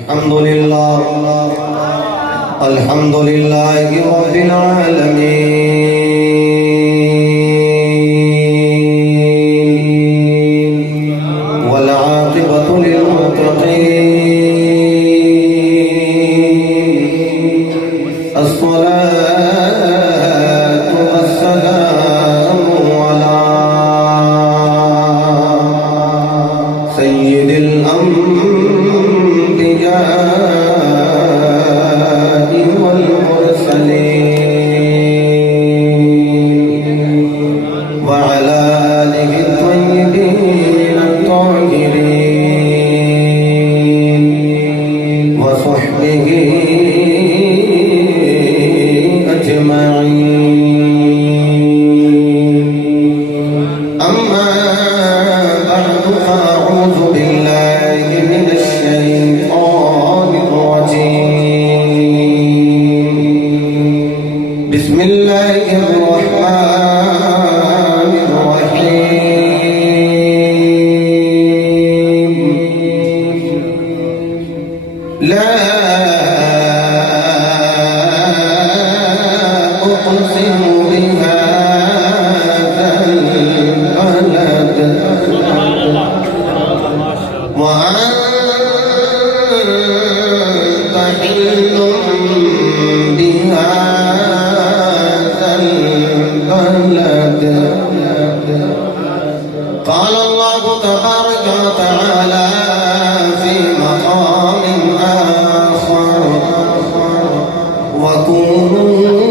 الحمد لله رب العالمين والعاقبة للمتقين الصلاة والسلام على سيد الأنبياء بسم الله الرحمن الرحيم لا أقسم بهذا البلد وأنت حل بهذا البلد قال الله تبارك وتعالى في مقام آخر وكونوا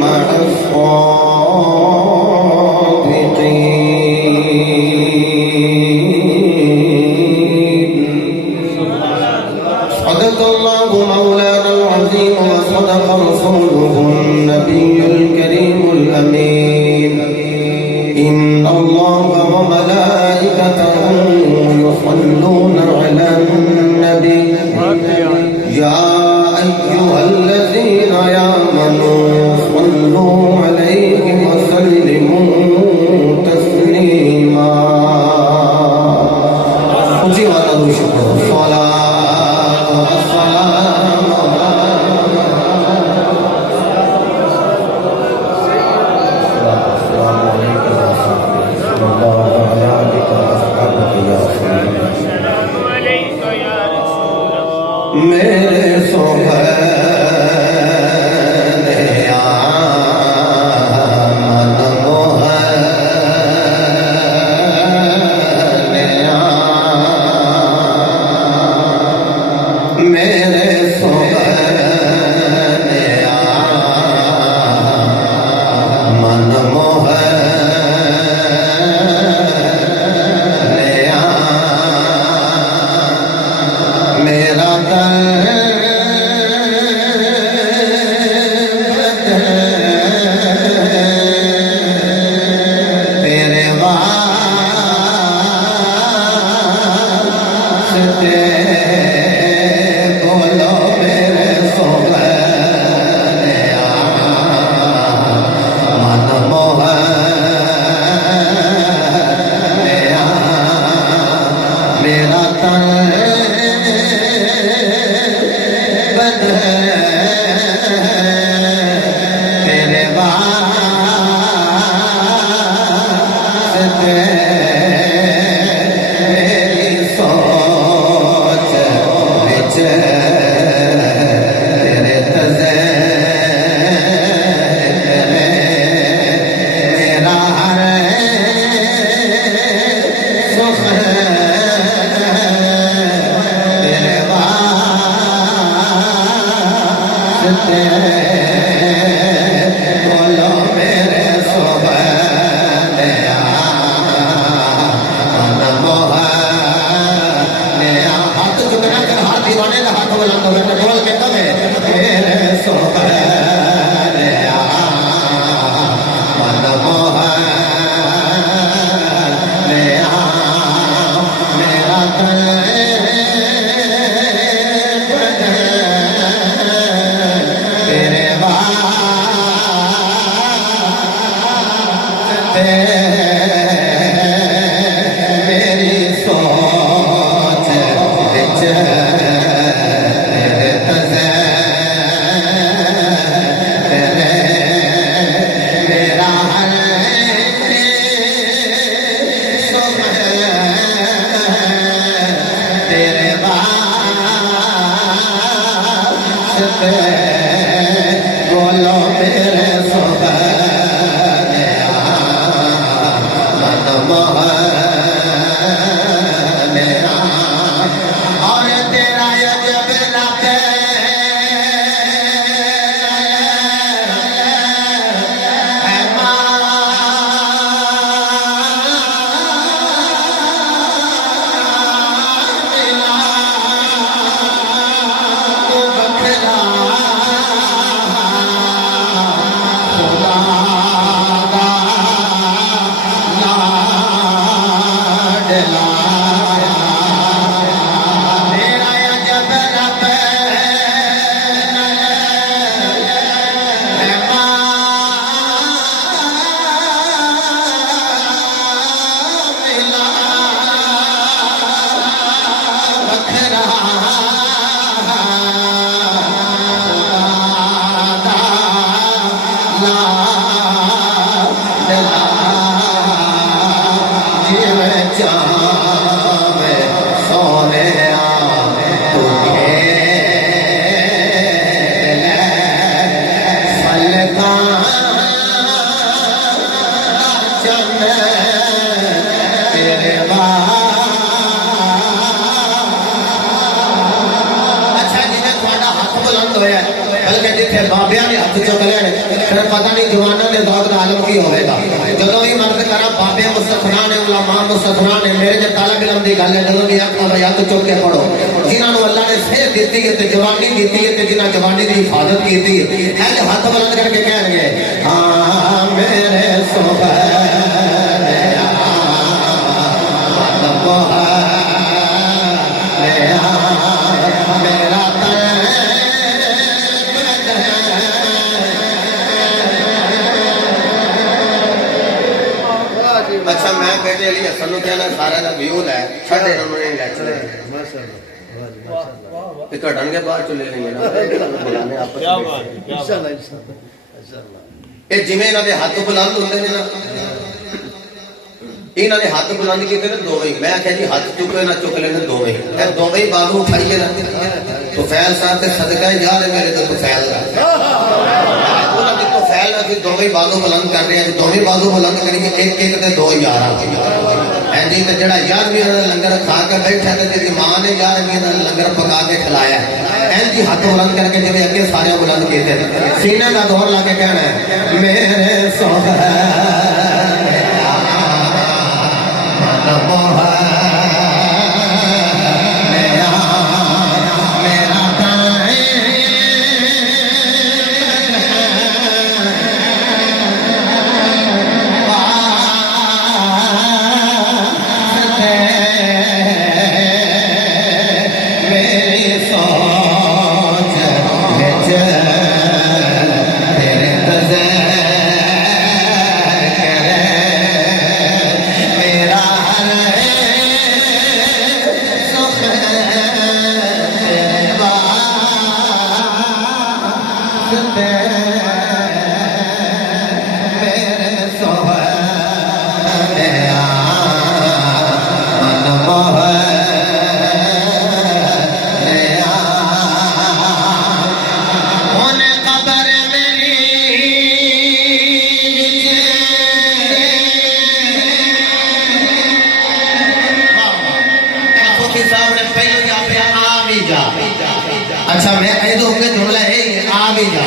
مع الصادقين صدق الله مولانا العظيم وصدق رسوله النبي الكريم الأمين إن الله وملائكته يصلون على النبي يا أيها الذين آمنوا صلوا عليه وسلموا تسليما الصلاة والسلام میرے سہیلے من موہنے میرے سہیلے من موہنے میرا تیرے واسطے بولو میرے سہیلے من موہنے میرا تیرے واسطے میری سوچ وچ تیرے تذکر میرا ہر سخن تیرے واسطے بولو میرے سبحانیا من موہنیا اور تیرا عجب لب بابیا نے ہاتھ چک لے پھر پتہ نہیں جوانوں نے ذوق دا عالم کی ہوئے گا جدوں بھی مرد کرا بابے مستغفران نے علماء مستغفران نے میرے جو طالب علم دی گل ہے جدوں بھی آکھا بھائی ہاتھ چک کے پڑھو جنہاں نو اللہ نے صحت دیتی ہے تے جوانی دیتی ہے تے جنہاں جوانی دی حفاظت کیتی ہے جو ہاتھ بلند کر کے کہہ گے ہاں میرے سبحانیا میرا اچھا میں بیٹے علی حسن نو کہنا سارا دا ویو لے چھڈے انہوں نے لے چلے ماشاءاللہ تے کڈن کے بعد چلے نہیں نا بلانے آپس میں انشاءاللہ انشاءاللہ اے جویں انہاں دے ہاتھ بلند ہوندے نے نا انہاں نے ہاتھ بلند کیتے نے دوویں میں کہ جی ہاتھ چکے نہ چک لینے دوویں اے دوویں بازو اٹھائیے نا تو فیل صاحب تے صدقہ یار میرے تو فیل دا فیل ابھی دوویں بازو بلند کر رہے ہیں دوویں بازو بلند کریں گے ایک ایک تے دو یار ہے جی تے جڑا یار بھی لنگر کھا کے بیٹھا تے تیری ماں نے یار بھی لنگر پکا کے کھلایا ہے جی ہاتھ بلند کر کے جب اگے سارے بلند کیتے سینے کا دور لا کے کہنا ہے میرے سبحانیا من موہنیا میرا اچھا میں کہہ دوں کہ جملہ ہے آ بھی جا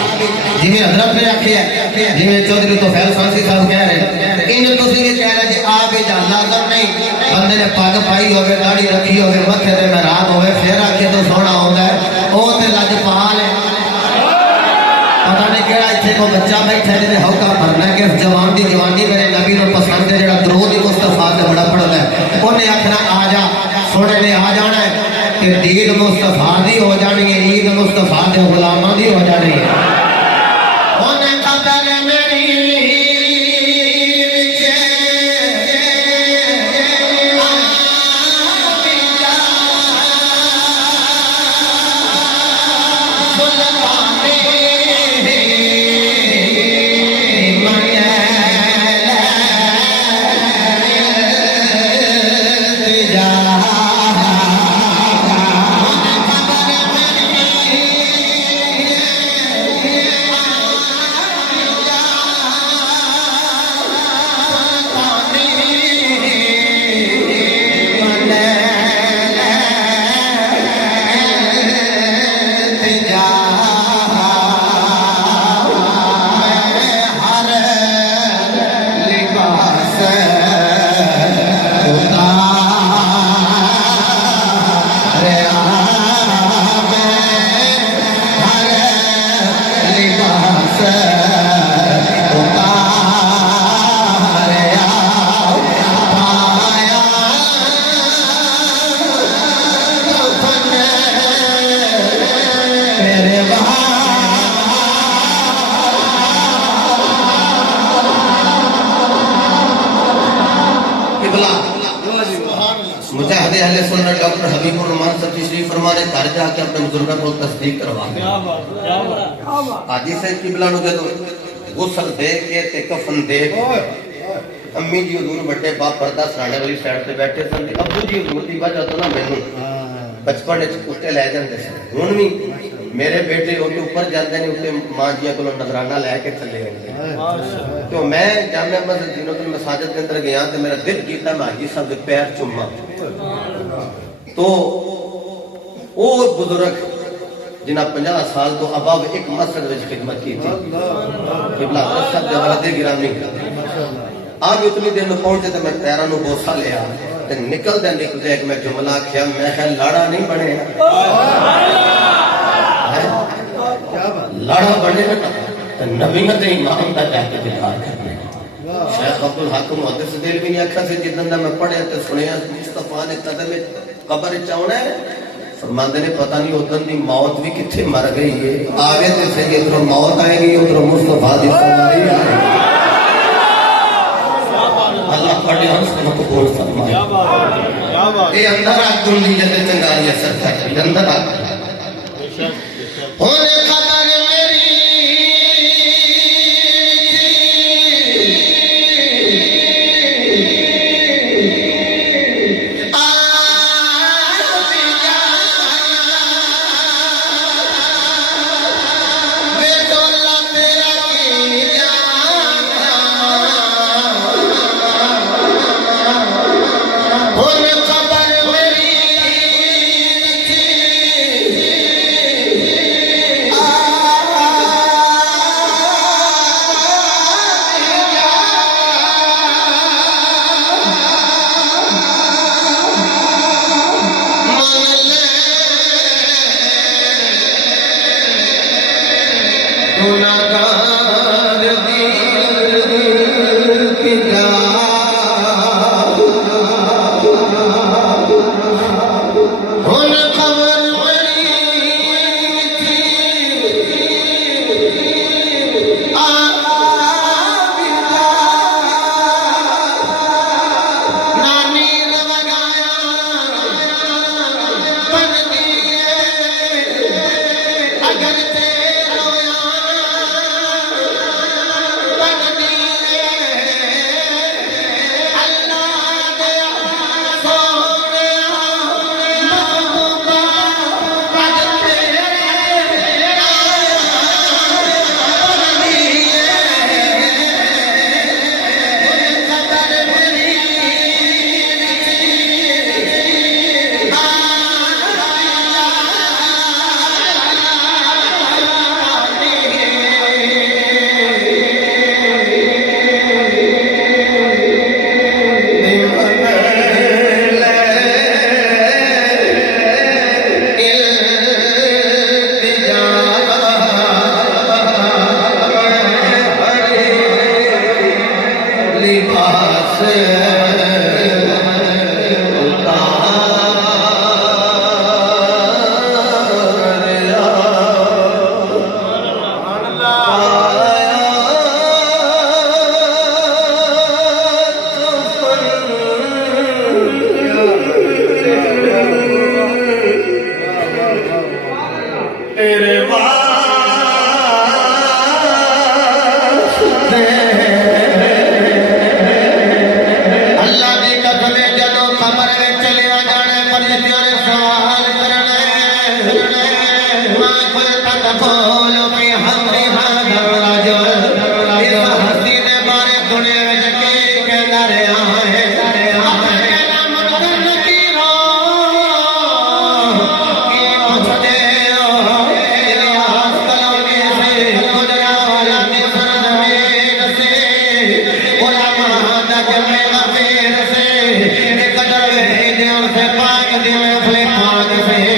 جی میں حضرت نے رکھی ہے جی میں چودھری تو فیل فانسی صاحب کہہ رہے ان تو سی بھی کہہ رہے جی آ بھی جا لازم نہیں بندے نے پاگ پائی ہوئے داڑھی رکھی ہوئے متھے تے محراب ہوئے پھر آکھے تو سونا ہوتا ہے وہ تے لج پال ہے پتہ نہیں کہڑا اتنے کو بچہ بیٹھا ہے جنہیں ہوکا بھرنا کہ جوان دی جوانی میرے نبی نو پسند ہے جڑا درود مصطفیٰ سے بڑا پڑھتا ہے انہیں آخنا آ جا سونے نے آ جانا ہے کہ عید مصطفیٰ دی ہو جانی ہے عید مصطفیٰ دے غلاماں دی ہو جانی ہے انہیں قبر میری مجاہد اہل سنت ڈاکٹر حبیب الرحمان صاحب تشریف فرما نے گھر جا کے اپنے بزرگوں کو تصدیق کروا حاجی صاحب قبلہ نو جدو غسل دے کے تے کفن دے امی جی حضور بڑے باپ پردہ سرانے والی سائڈ تے بیٹھے سن ابو جی حضور دی وجہ تو نا مینوں بچپن وچ کٹے لے جاندے سن ہن وی میرے بیٹے اوتے اوپر جاندے نے اوتے ماں جی کولوں نظرانہ لے کے تھلے آندے تو میں جامع مسجد زینت المساجد کے اندر گیا تے میرا دل کیتا میں حاجی صاحب دے پیر چوما تو وہ بزرگ جنہ 50 سال تو اباب ایک مسجد وچ خدمت کی تھی قبلہ صاحب دے والد گرامی آپ اتنی دیر میں پہنچے تو میں پیروں نو بوسا لیا نکل دے ایک میں جملہ کیا میں خیال لاڑا نہیں بنے لاڑا بنے نبیت امام کا جا کے دکھار کرنے شیخ عبدالحق محدث دل بھی نہیں اکھا سے جتنا میں پڑھے تو سنیا مصطفیٰ نے قدم قبر چاونا ہے فرماندے نے پتہ نہیں ادھر دی موت بھی کتھے مر گئی ہے آگے تے سے ادھر موت آئے گی ادھر مصطفیٰ دی سناری آئے گی اللہ پڑھے ہنس کو قبول فرمائے اے اندر آگ دنی جتے چنگاری اثر تھا اندر آگ ہونے قدر میری پاک دل پاک سے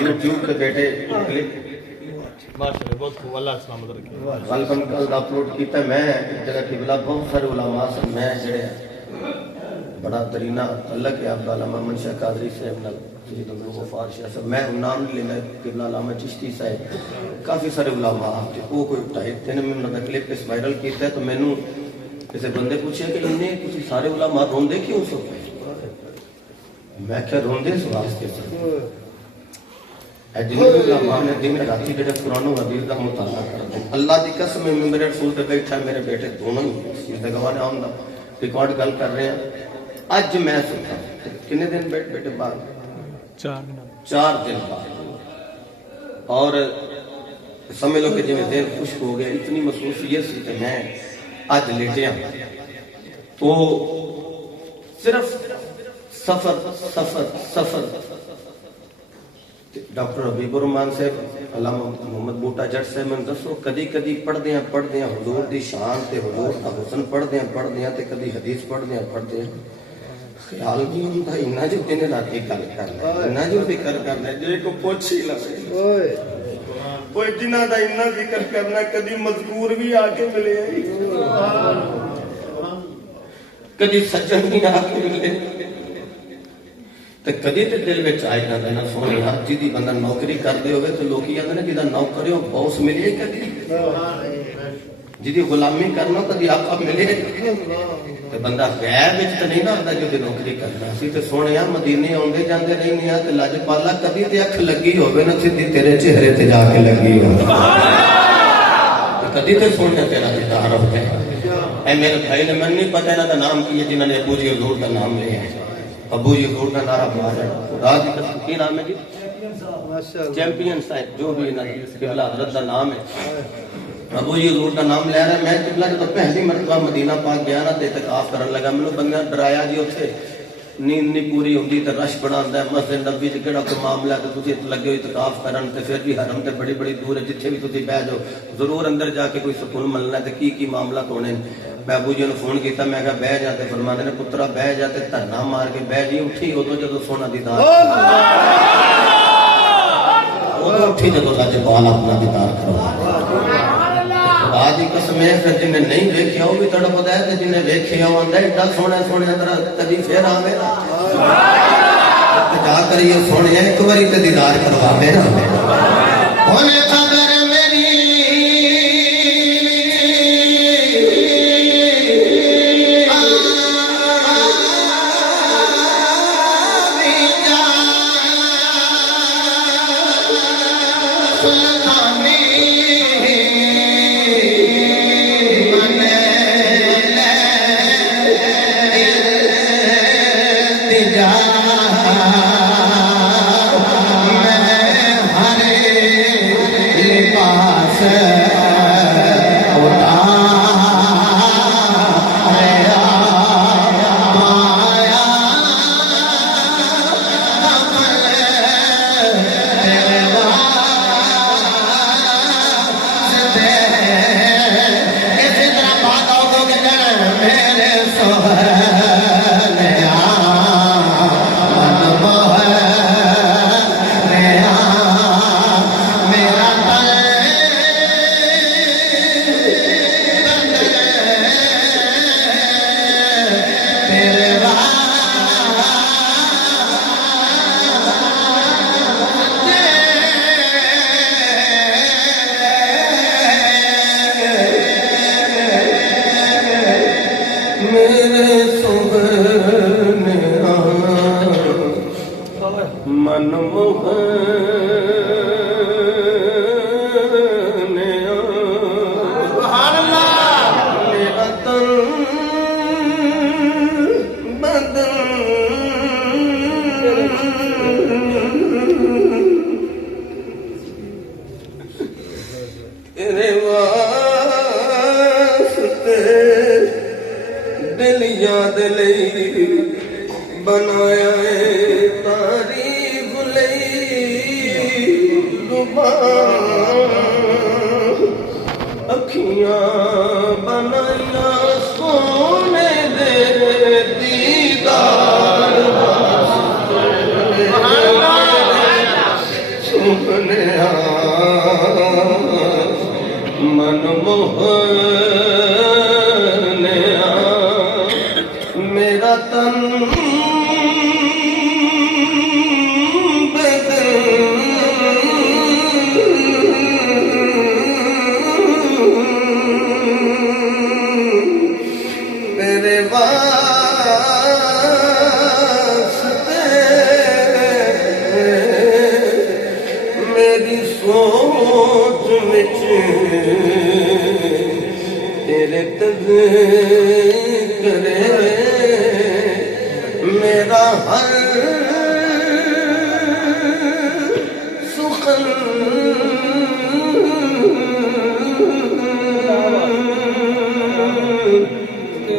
YouTube پہ بیٹھے کلپ ماشاءاللہ بہت خوب اللہ سلامت رکھے غالباً کل اپلوڈ کیتا میں جگہ قبلہ بہت سارے علماء سے میں جڑے بڑا ترینہ تعلق ہے عبد علامہ منشا شاہ قادری صاحب نال سید عبداللہ غفار شاہ صاحب میں نام نہیں لینا قبلہ علامہ چشتی صاحب کافی سارے علماء تے وہ کوئی 2.5-3 منٹ دا کلپ اس وائرل کیتا ہے تو مینوں کسی بندے پوچھے کہ انہیں تسی سارے علماء روندے کیوں سو میں کیا روندے اس واسطے جنہیں علماء نے دن راتی جڑے قرآن و حدیث دا مطالعہ کرتے ہیں اللہ دی قسم میں میرے رسول پہ بیٹھا میرے بیٹے دونوں ہی اس دا گواہ نے آؤں گا ریکارڈ گل کر رہے ہیں آج میں سنتا ہوں کتنے دن بیٹے بعد 4 دن بعد اور سمجھ لو کہ جی میں دن خوشک ہو گیا اتنی محسوسیت سی کہ میں آج لیٹے ہوں تو صرف سفر ڈاکٹر حبیب الرحمان صاحب علامہ محمد بوٹا جٹ صاحب میں دسو کدی کدی پڑھ دیاں حضور دی شان تے حضور دا حسن پڑھ دیاں تے کدی حدیث پڑھ دیاں خیال نہیں ہوندا انہاں جو دن رات گل کرنا انہاں جو فکر کرنا جے کو پوچھ ہی لے کوئی جنہاں دا انہاں ذکر کرنا کدی مذکور بھی آ کے ملے کدی سجن بھی آ کے ملے تے کدی تے دل وچ آئے نہ دینا سونے جی دی بندہ نوکری کر دے ہوئے تو لوکی آندے نے جدا نوکریوں باس ملے کدی جی غلامی کرنا کدی آقا ملے تے بندہ غیب وچ تے نہیں نہ ہوندا جو نوکری کرنا سی تے سونیا مدینے آندے جاندے رہنے آ تے لج پالا کدی تے اکھ لگی ہوے نہ سیدھی تیرے چہرے تے جا کے لگی ہو کدی تے سونیا تیرا دیدار ہو گیا اے میرے بھائی نے من نہیں پتہ انہاں دا نام کی ہے جنہاں نے ابو جی حضور دا نام لیا ہے ابو یہ حضور کا نعرہ مارا ہے خدا دی قسم کی نام ہے جی چیمپئن صاحب جو بھی قبلہ حضرت کا نام ہے ابو یہ حضور کا نام لے رہا ہے میں قبلہ جب پہلی مرتبہ مدینہ پاک گیا نا تے اعتکاف کرن لگا مینوں بندہ ڈرایا جی اوتھے نیند نہیں پوری ہوندی تے رش بڑا ہوندا ہے مسجد نبوی وچ کیڑا کوئی معاملہ تے تسی لگے ہو اعتکاف کرن تے پھر بھی حرم تے بڑی بڑی دور ہے جتھے بھی تسی بیٹھ جاؤ ضرور اندر جا کے کوئی سکون ملنا تے کی معاملہ ہونے میں ابو جی نے فون کیتا میں کہا بہ جا تے فرماندے نے پترا بہ جا تے دھرنا مار کے بہ جی اٹھی اودوں جدوں سونا دیدار اودوں اٹھی جدوں لج پال اپنا دیدار کروا خدا دی قسم ہے پھر جن نے نہیں ویکھیا وہ بھی تڑپدا ہے تے جن نے ویکھیا وہ آندا ایڈا سونا ذرا کبھی پھر آوے نا جا کریے سونے ایک واری تے دیدار کرواوے نا اونے خبر سونیا منموہنیا میرا تن تیرے واسطے میری سوچ وچ تیرے تذکرے میرا ہر سخن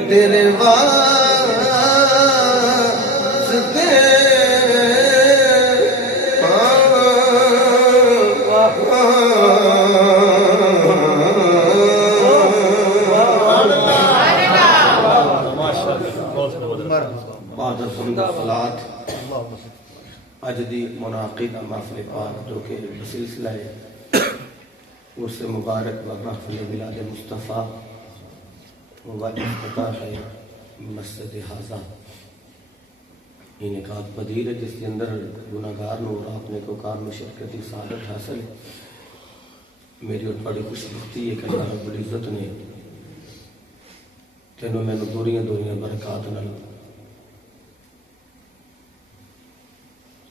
تیرے واسطے بعد الحمد والصلاة اج دی منعقدہ محفل پاک جو کہ سلسلہ ہے اس مبارک و محفل میلاد مصطفیٰ و افتتاح ہے مسجد حاضہ انعقاد پذیر ہے جس کے اندر گناہگار نور آپ نے کو کار میں شرکتی سعادت حاصل ہے میری اور بڑی خوش بختی ہے کہ اللہ رب العزت نے تینوں میں دوریاں برکات نال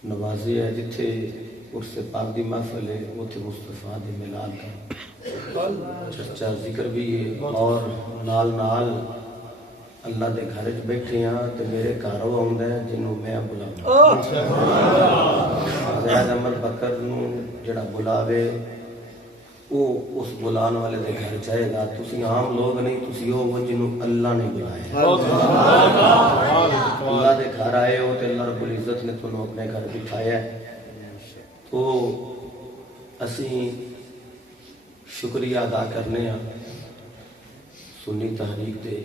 نوازی ہے جتھے اس سے پاک دی محفل ہے اتھے مصطفیٰ دی میلاد کا چرچا ذکر بھی ہے اور نال اللہ دے گھر وچ بیٹھے ہیں تے میرے گھر وہ آندا ہے جنوں میں بلاواں حضرت عمر بکر نوں جڑا بلاوے وہ اس بلان والے دے گھر جائے گا تسی عام لوگ نہیں تسی وہ جنوں اللہ نے بلایا اللہ دے گھر آئے ہو تے اللہ رب العزت نے تنوں اپنے گھر بٹھایا ہے تو اسی شکریہ ادا کرنے ہیں سنی تحریک دے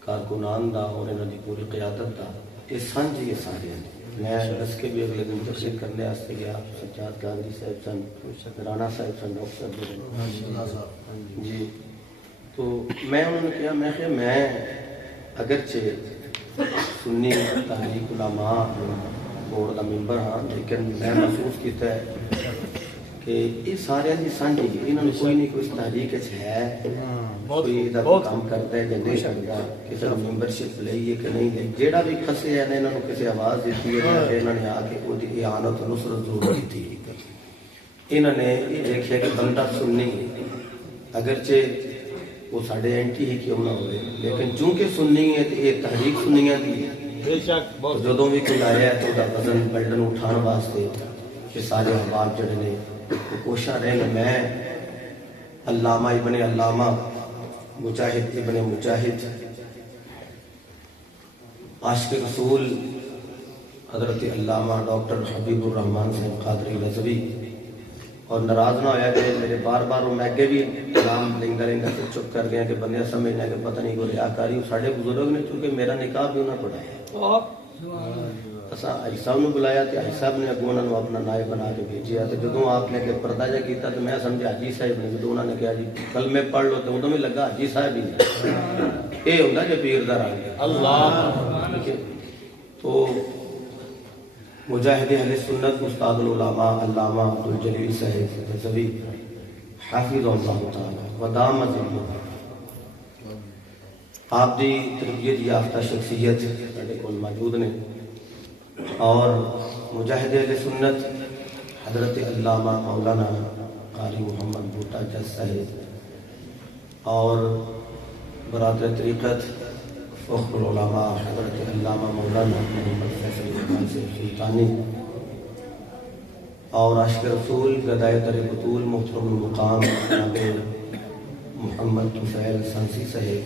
کارکنان دا اور انہوں نے پوری قیادت دا یہ سانجھ یہ سارے ہیں میں دس کے بھی اگلے دن تقسیم کرنے آستے گیا سجاد گاندھی صاحب سن رانا صاحب سن ڈاکٹر جی تو میں انہوں نے کہا میں اگرچہ سنی تحریک علماء بورڈ کا ممبر ہاں لیکن میں محسوس کیتا ہے کہ یہ سارے دی سانجھی انہوں نے کوئی نہیں کوئی تحریک ہے کوئی ادھر کام کرتا ہے یا نہیں کرتا کسی نے ممبرشپ لئی ہے کہ نہیں لئی جیڑا بھی کھسے ہے انہوں نے کسی آواز دیتی ہے انہوں نے آ کے وہ اعانت و نصرت ضرور کی تھی انہوں نے یہ دیکھا کہ بندہ سننی اگرچہ وہ ساڑھے اینٹی ہی کیوں نہ ہوئے لیکن چونکہ سننی ہے تو یہ تحریک سننیاں دی جدوں بھی کوئی آیا ہے تو وزن بلڈن اٹھان واسطے کہ سارے احباب جڑے نے کوشاں رہے میں علامہ ابن علامہ مجاہد ابن مجاہد عاشق رسول حضرت علامہ ڈاکٹر حبیب الرحمن صاحب قادری رضوی اور ناراض نہ ہویا کہ میرے بار وہ میں اگے بھی کلام لیندا سے چپ کر گیا کہ بندے سمجھنا کہ پتہ نہیں کوئی ریاکاری ساڈے بزرگ نے چونکہ میرا نکاح بھی انہاں پڑھایا اساں حاجی صاحب نے بلایا کہ حاجی صاحب نے اگوں انہاں نوں اپنا نائب بنا کے بھیجیا تے جدوں آپ نے کہ پردہ جا کیتا تو میں سمجھا حاجی صاحب نے جدوں انہاں نے کہا جی کلمے پڑھ لو تو اودوں بھی لگا حاجی صاحب ہی اے ہوندا کہ پیر دا رنگ اللہ تو مجاہد اہل سنت استاد العلماء علامہ عبدالجلیل صاحب رضوی حافظ اللہ تعالی ودام ذکرہ آپ دی تربیت یافتہ شخصیت ساڈے کول موجود نے اور مجاہد اہل سنت حضرت علامہ مولانا قاری محمد بھٹا جس صاحب اور برادر طریقت فخر العلماء حضرت علامہ مولانا محمد فیصل خان سلطانی اور عاشق رسول گدائے در بطول محترم المقام جناب محمد طفیل سنسی صاحب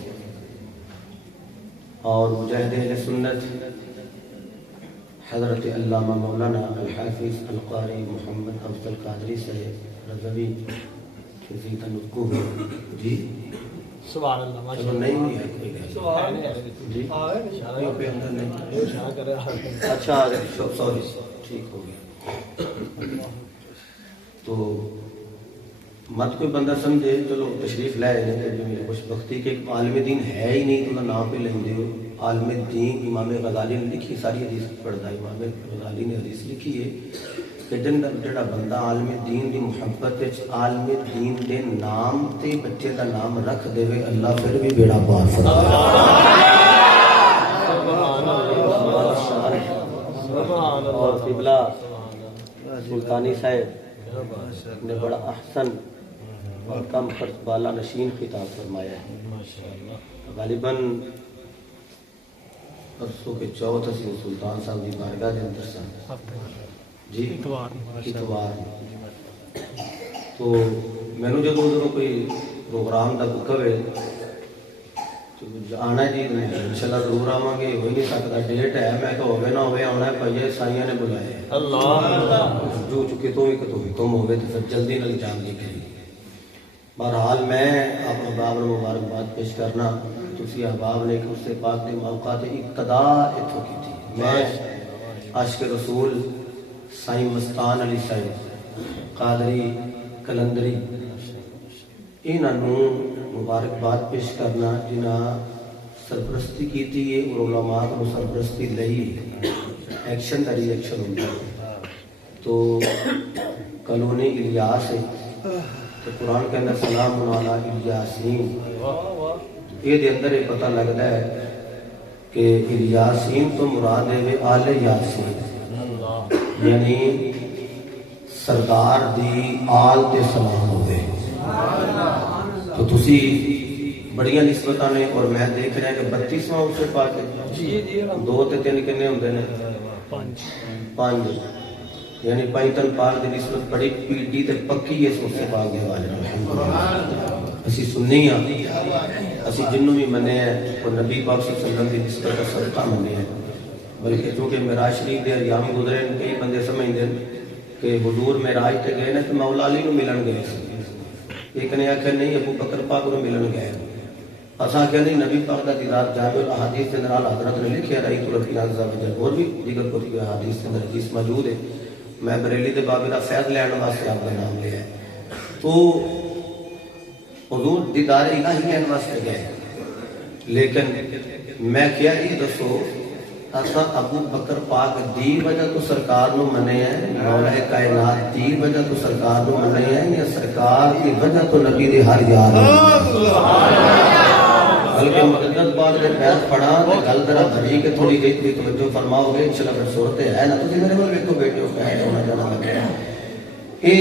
اور مجاہد اہل سنت حضرت علامہ مولانا الحافظ القاری محمد افضل قادری صاحب رضوی جزید نطقو جی سبحان اللہ چلو نہیں بھی ہے کوئی جی اچھا سوری ٹھیک ہو گیا تو مت کوئی بندہ سمجھے چلو تشریف لے رہے ہیں کہ خوش بختی کے عالم دین ہے ہی نہیں تو نام پہ لیں ہو. عالم دین امام غزالی نے لکھی ساری حدیث پڑھتا ہے. امام غزالی نے حدیث لکھی ہے کہ جڑا بندہ عالم دین دی محبت عالم دین دے نام تے بچے دا نام رکھ دے اللہ پھر بھی بیڑا پار اور قبلہ سلطانی صاحب نے بڑا احسن اور کم خرچ بالا نشین خطاب فرمایا ہے. غالباً پرسوں کے چوتھ اسی سلطان صاحب کی بارگاہ کے اندر سن جی اتوار. تو مینو جب ادھر کوئی پروگرام کا کہے آنا جی انشاءاللہ ضرور آواں گے. ہو نہیں سکتا ڈیٹ ہے میں کہ ہوئے نہ ہوئے آنا ہے بھائی سائیاں نے بلائے جو چکے تو بھی کتوں حکم ہوئے تو پھر جلدی نہ جان دی کری. بہرحال میں آپ احباب نے مبارکباد پیش کرنا. تسی احباب نے کہ اس سے پاک دے موقع تے ابتدا اتھوں کی تھی. میں عاشق رسول سائیں مستان علی صاحب قادری کلندری انہوں مبارکباد پیش کرنا جنہاں سرپرستی کی تھی اور علماء کو سرپرستی لئی ایکشن دا ریئیکشن ہوتا ہے. تو کلونی الیاس ہے تو قرآن کے اندر سلام علی الیاسین یہ دے اندر ایک پتہ لگتا ہے کہ الیاسین تو مراد ہے آل یاسین یعنی سردار دی آل تے سلام ہوئے. تو تسی بڑیاں نسبتاں نے اور میں دیکھ رہا کہ 32واں اس سے پاک ہے 2 تے 3 کنے ہوندے نے 5 یعنی پائتن پاک دی نسبت بڑی پیٹی تے پکی ہے اس سے پاک دے حوالے الحمدللہ. اسی سنی ہاں اسی جنوں بھی منے ہیں اور نبی پاک صلی اللہ علیہ وسلم دی نسبت کا صدقہ منے ہیں. بلکہ چونکہ معراج شریف دے ایام گزرے کئی بندے سمجھدے کہ حضور معراج تے گئے نے تے مولا علی نو ملن گئے. ایک نے آخر نہیں ابو بکر پاک کو ملن گئے. اساں کہ نہیں نبی پاک دا دیدار جابر الاحادیث کے اندر حضرت نے لکھیا رہی تو ربی عز و جل اور بھی دیگر کو احادیث کے اندر حدیث موجود ہے. میں بریلی دے بابے دا فیض لین واسطے آپ کا نام لیا ہے. تو حضور دیدار الہی لین واسطے گئے لیکن میں کیا یہ دسو اساں ابو بکر پاک دی وجہ تو سرکار نو منے ہیں مولا کائنات دی وجہ تو سرکار نو منے ہیں یا سرکار کی وجہ تو نبی دے ہر یار بلکہ مقدس بات دے پیر پڑا تے گل ذرا بھری کے تھوڑی جی کوئی توجہ فرماؤ گے انشاءاللہ پھر صورت ہے نا تسی میرے ول ویکھو بیٹھو کہ ہونا جانا لگا اے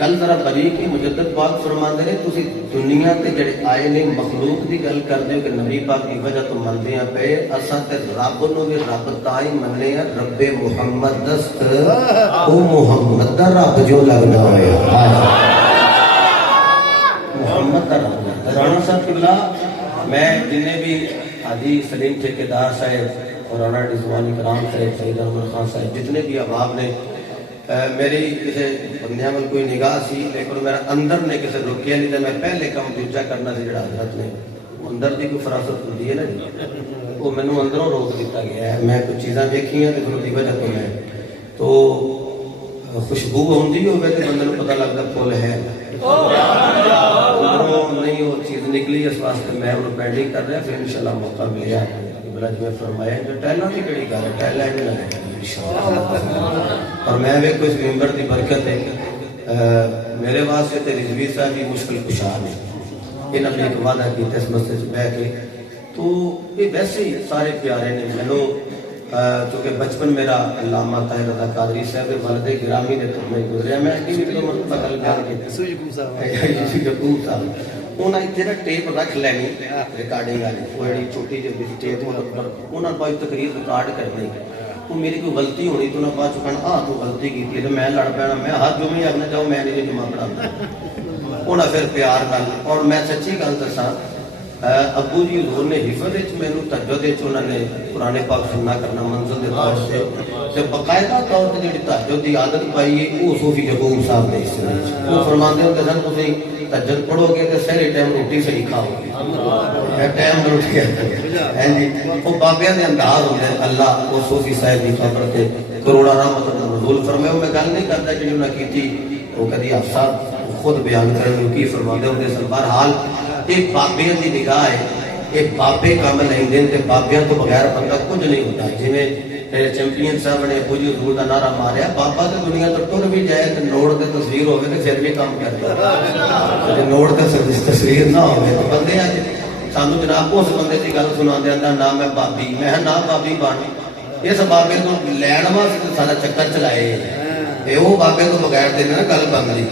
گل ذرا بھری کی مجدد پاک فرماندے نے تسی دنیا تے جڑے آئے نے مخلوق دی گل کردے ہو کہ نبی پاک دی وجہ تو مندے ہیں پے اساں تے رب نو بھی رب تاں ہی مننے ہیں رب محمد دست او محمد دا رب جو لگدا ہویا محمد دا رب. رانا صاحب قبلہ میں جنہیں بھی حاجی سلیم ٹھیکیدار صاحب اور رانا رضوانی کرام صاحب سید احمد خان صاحب جتنے بھی احباب نے میری کسی بندیاں میں کوئی نگاہ سی لیکن میرا اندر نے کسی رکیا نہیں تھا. میں پہلے کام دوجا کرنا سی جڑا حضرت نے اندر دی کوئی فراست ہوتی ہے نا جی وہ مینوں اندروں روک دیتا گیا ہے. میں کچھ چیزاں دیکھی ہیں لیکن دی وجہ تو میں تو خوشبو ہوندی ہوئے تو بندے کو پتہ لگتا پھول ہے نہیں وہ چیز نکلی اس واسطے میں انہوں پینڈنگ کر رہا پھر انشاءاللہ موقع ملیا بلا جو میں فرمایا جو ٹہلوں کی کڑی کر ہے ٹہلیں بھی نہ رہے اور میں بھی کوئی ممبر کی برکت ہے میرے واسطے تے رضوی صاحب بھی مشکل کشا نے انہوں نے ایک وعدہ کی اس مسئلے سے بہ کے تو یہ ویسے ہی سارے پیارے نے مینوں چونکہ بچپن میرا علامہ طاہر رضا قادری صاحب والد گرامی نے تو میں گزریا میں بھی تو مرتبہ گل کر کے سوجکو صاحب انہاں اتنے نا ٹیپ رکھ لینی ریکارڈنگ والی وہ بڑی چھوٹی جی ٹیپ انہاں پاس تقریر ریکارڈ کرنی وہ میری کوئی غلطی ہونی تو انہاں بعد چکنا تو غلطی کی تو میں لڑ پینا میں ہاتھ جو میں اپنے جاؤ میں نہیں جمع پڑھاتا انہاں پھر پیار کر اور میں سچی گل دساں ابو جی حضور نے حفظ مینوں تہجد انہوں نے قرآن پاک سننا کرنا منزل دے طور سے جب باقاعدہ طور سے جڑی تہجد دی عادت پائی ہے وہ صوفی یعقوب صاحب نے اس نے وہ فرماندے ہوندے سن تسی تہجد پڑھو گے تے سہرے ٹائم روٹی صحیح کھاؤ گے ٹائم روٹی ہے جی وہ بابیاں دے انداز ہوندے اللہ وہ صوفی صاحب دی خبر تے کروڑا رحمت قبول فرمائے. میں گل نہیں کرتا جی انہوں نے کی وہ کدی آپ صاحب خود بیان کرنے کی فرماتے ہوتے سن. بہرحال ایک بابے کی نگاہ ہے, ایک بابے کام لیندے تے بابیاں تو بغیر بندہ کچھ نہیں ہوتا. جویں چیمپئن صاحب نے ابو جی حضور کا نعرہ ماریا, بابا تو دنیا تو ٹر بھی جائے تو نوٹ تے تصویر ہوگی تو پھر بھی کام کرے. نوٹ تے تصویر نہ ہوگی تو بندے اج سانو جناب اس بندے کی گل سنا دیا نہ میں بابی, میں نہ بابی بن اس بابے کو لین واسطے سارا چکر چلائے. وہ بابے تو بغیر دن نا گل بن رہی.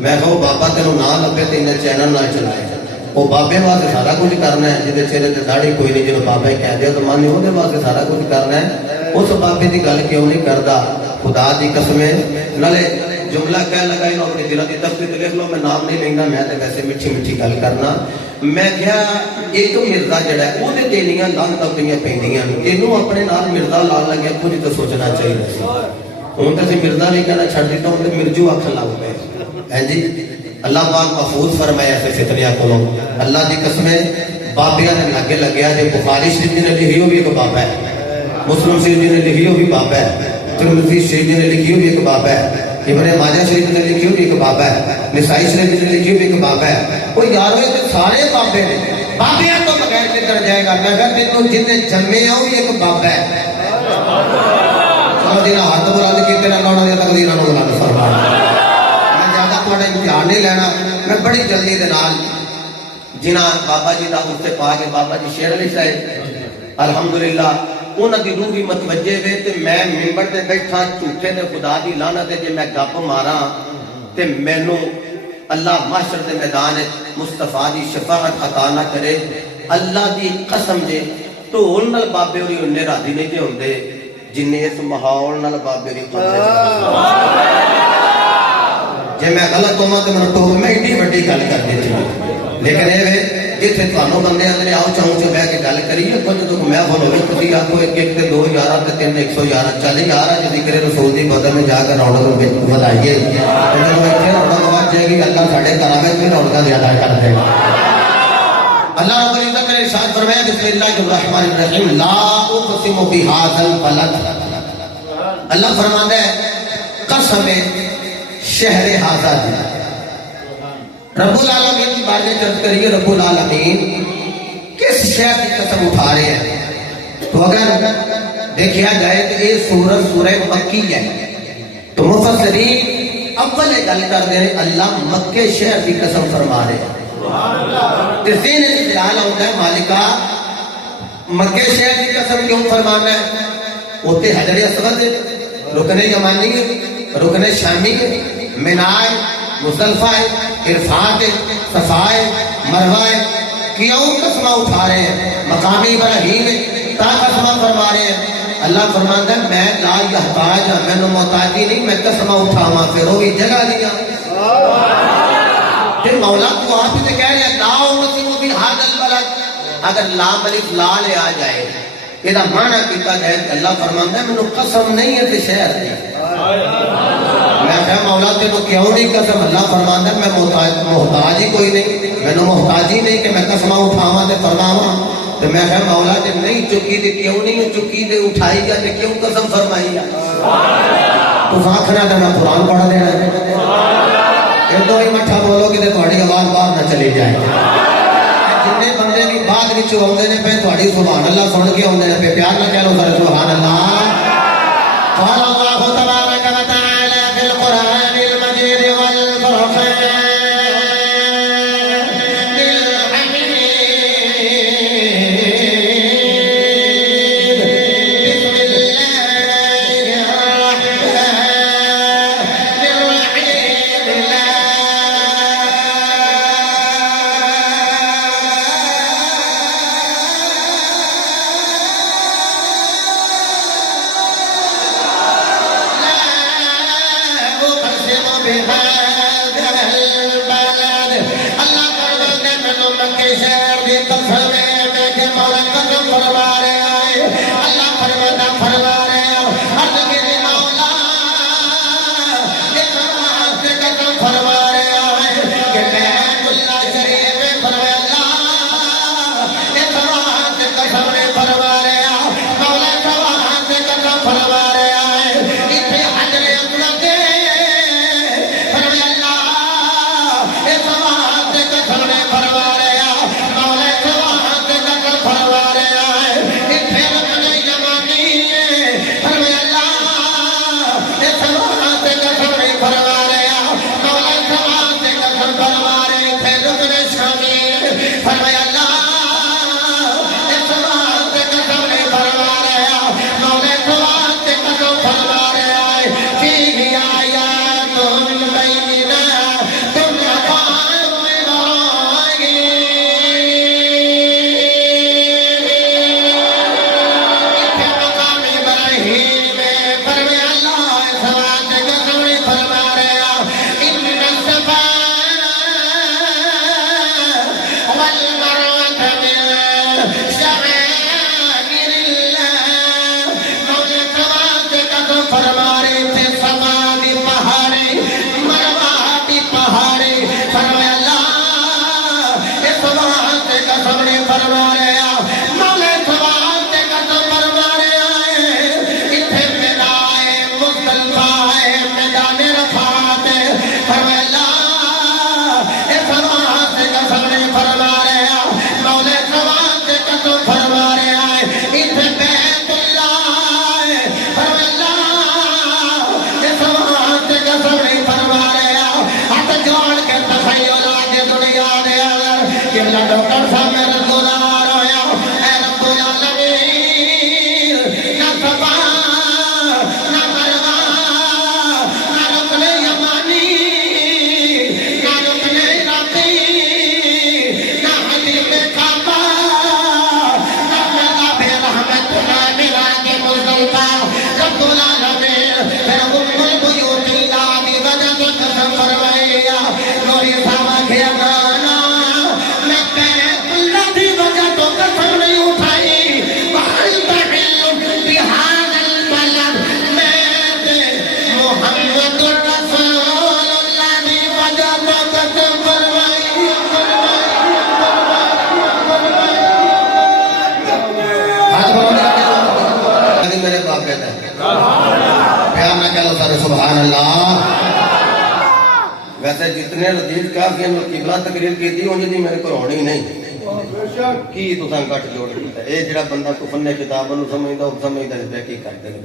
میں کہ بابا تینوں نہ لبے تو انہیں چینل نہ چلائے. وہ بابے واسطے سارا کچھ کرنا ہے. جی چہرے سے داڑھی کوئی نہیں, جب بابا کہہ دیا تو مان وہ واسطے سارا کچھ کرنا ہے. اس بابے کی گل کیوں نہیں کرتا؟ خدا کی قسمیں نالے جملہ کہہ لگا اپنی دل کی تختی لکھ لو, میں نام نہیں لینا, میں تو ویسے میٹھی میٹھی گل کرنا. میں کیا یہ تو مرزا جڑا ہے وہ تینیاں لان تبدیلیاں پہنیاں یہ اپنے نال مرزا لال لگیا کچھ تو سوچنا چاہیے. ہوں تو اسی مرزا نہیں کہنا چھڑ دیتا ہوں تو مرجو آخر لگ پے ہے جی. اللہ پاک محفوظ فرمایا ایسے فتنیاں کو. اللہ کی قسمیں بابیاں نے لگے لگیا جو بخاری شریف جی نے لکھی وہ بھی ایک بابا ہے, مسلم شریف جی نے لکھی وہ بھی بابا ہے, ترمذی شریف جی نے لکھی وہ بھی ایک بابا ہے, ابن ماجہ شریف نے لکھی وہ بھی ایک بابا ہے, نسائی شریف جی نے لکھی وہ بھی ایک بابا ہے. وہ یار سارے بابے نے, بابیاں تو بغیر کدھر جائے گا. میں کہا تینوں جن نے جمے وہ بھی ایک بابا ہے. چلو جی ہاتھ بلند کیتے نہ لاؤنا دیا تقدیراں نوں بلند فرمانا. میں زیادہ تھوڑا امتحان نہیں لینا, میں بڑی جلدی دے نال جنہاں بابا جی دا اس سے پا کے بابا جی شعر لکھ رہے الحمدللہ انہاں دی روح بھی متوجہ وے. تے میں منبر تے بیٹھا جھوٹے نے خدا دی لعنت ہے, جے میں گپ ماراں تے مینوں اللہ محشر دے میدان مصطفیٰ دی شفاعت عطا نہ کرے. اللہ دی قسم جے ڈھول نال بابے ہوری اننے راضی نہیں تے ہوندے جن اس ماحول نال بابے ہوری قبضے. جے میں غلط ہوں تو میں ٹوک میں ایڈی وڈی گل کر دیتی. لیکن یہ جتنے تمہوں بندے اندر آؤ چاہوں سے بہ کے گل کریے کچھ تو میں بولو گے تھی آخو ایک ایک تے 2011 تے 3 111 چل 11 جو ذکر رسول دی بدل میں جا کر رونق بدائیے. جب اتنے رونق بچ جائے گی اللہ ساڈے گھر میں بھی رونق زیادہ کر دے گا. اللہ رب العزت نے ارشاد فرمایا بسم اللہ الرحمن الرحیم لا اقسم بهذا البلد. اللہ فرماتا ہے قسم شہر ہذا دی. رب العالمین کی بارے میں چرچ کریے. رب العالمین کس شہر کی قسم اٹھا رہے ہیں؟ تو اگر دیکھا جائے تو یہ سورت سورہ مکی ہے. تو مفسرین اول گل کر رہے ہیں اللہ مکے شہر کی قسم فرما رہے ہیں. ذہن میں خیال آتا ہے مالکا مکے شہر کی قسم کیوں فرمانا ہے؟ اوتے حجر اسود ہے, رکن یمانی ہے, رکن شامی ہے, مینا ہے, مزدلفہ ہے, عرفات ہے, صفا ہے, مروہ ہے. کیوں قسمہ اٹھا رہے ہیں؟ مقام ابراہیم ہے تا قسمہ فرما رہے ہیں. اللہ فرماتا ہے میں لا یحتاج ہوں, میں محتاجی نہیں, میں قسمہ اٹھاواں پھر وہی جگہ دیا. پھر مولا تو آپ ہی سے کہہ رہے ہیں لا اقسم بهذا البلد. اگر لام الف لا لے آ جائے یہ معنی کیتا جائے کہ اللہ فرماتا ہے میں قسم نہیں ہے تے شہر دی. میں کہا مولا تینوں کیوں نہیں قسم؟ اللہ فرماتا ہے میں محتاج ہی کوئی نہیں, میں محتاج ہی نہیں کہ میں قسمہ اٹھاواں تے فرماواں. تو میں کہا مولا جب نہیں چکی تے کیوں نہیں چکی تے اٹھائی گیا تے کیوں قسم فرمائی ہے؟ تو آخر میں قرآن پڑھ دینا ہے. ادھر ہی مٹھا بولو کہ تھوڑی آواز باہر نہ چلی جائے. جن بندے بھی بعد میں آتے ہیں پہ تھوڑی سبحان اللہ سن کے آتے ہیں پہ پیار نہ کہہ لو سر سبحان اللہ. قال اللہ تبارک و تعالی فی القرآن المجید والفرقان سارے سبحان اللہ. ویسے جتنے لذیذ کافی نے قبلہ تقریر کی تھی انج دی میرے کو ہونی نہیں کی تساں کٹ جوڑ کیتا اے جڑا بندہ کو فن کتاب نو سمجھدا او سمجھدا ہے کی کرتے نے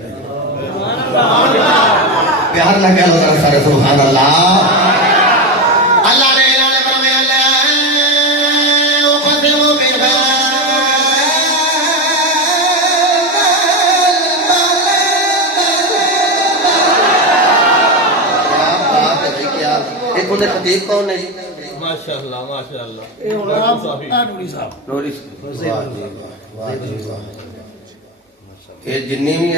پیار لگا ذرا سارے سبحان اللہ. اللہ نے اعلان فرمایا اللہ اقسم بالله ایک انہیں خطیب کون ہے جی؟ ماشاءاللہ ماشاءاللہ نوری یہ جنی بھی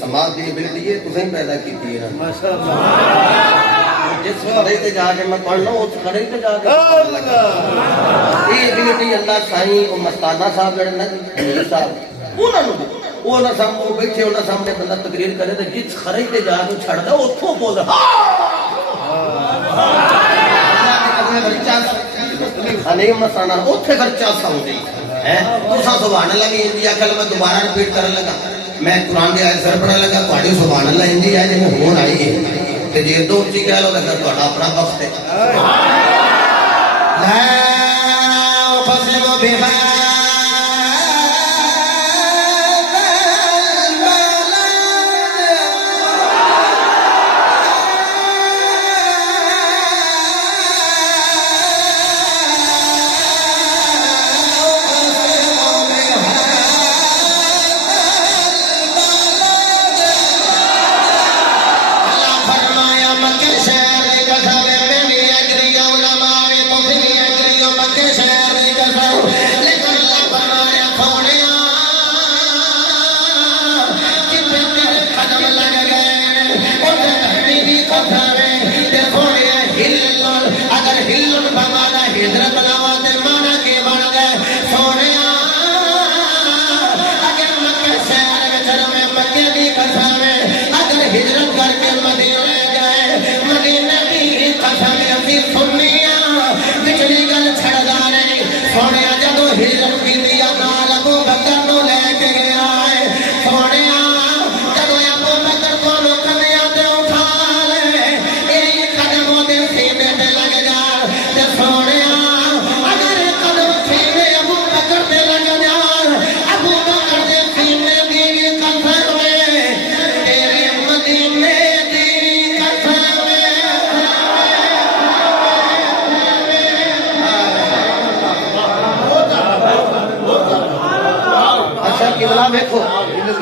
سماج کی ابلٹی ہے تسیں پیدا کی ہے جس کھڑے تے جا کے میں پڑھنا اس کھڑے تے جا کے پڑھ لگا یہ ابلٹی اللہ سائیں اور مستانہ صاحب جڑے نا امیر صاحب انہاں سامنے بیٹھے انہاں سامنے بندہ تقریر کرے تے جس کھڑے تے جا کے چھڑدا اوتھوں بول حلیم مسانا اوتھے خرچہ سمجھی تساں سبحان اللہ کی انجی اکل میں دوبارہ ریپیٹ کرنے لگا میں قرآن کی آیت سر پڑھنے لگا تہاڈی سبحان اللہ انجی ہے جے ہون آئی ہے تے جے تو اونچی کہہ لو تے پھر تہاڈا اپنا وقت ہے. لا اقسم بما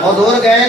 حضور گئے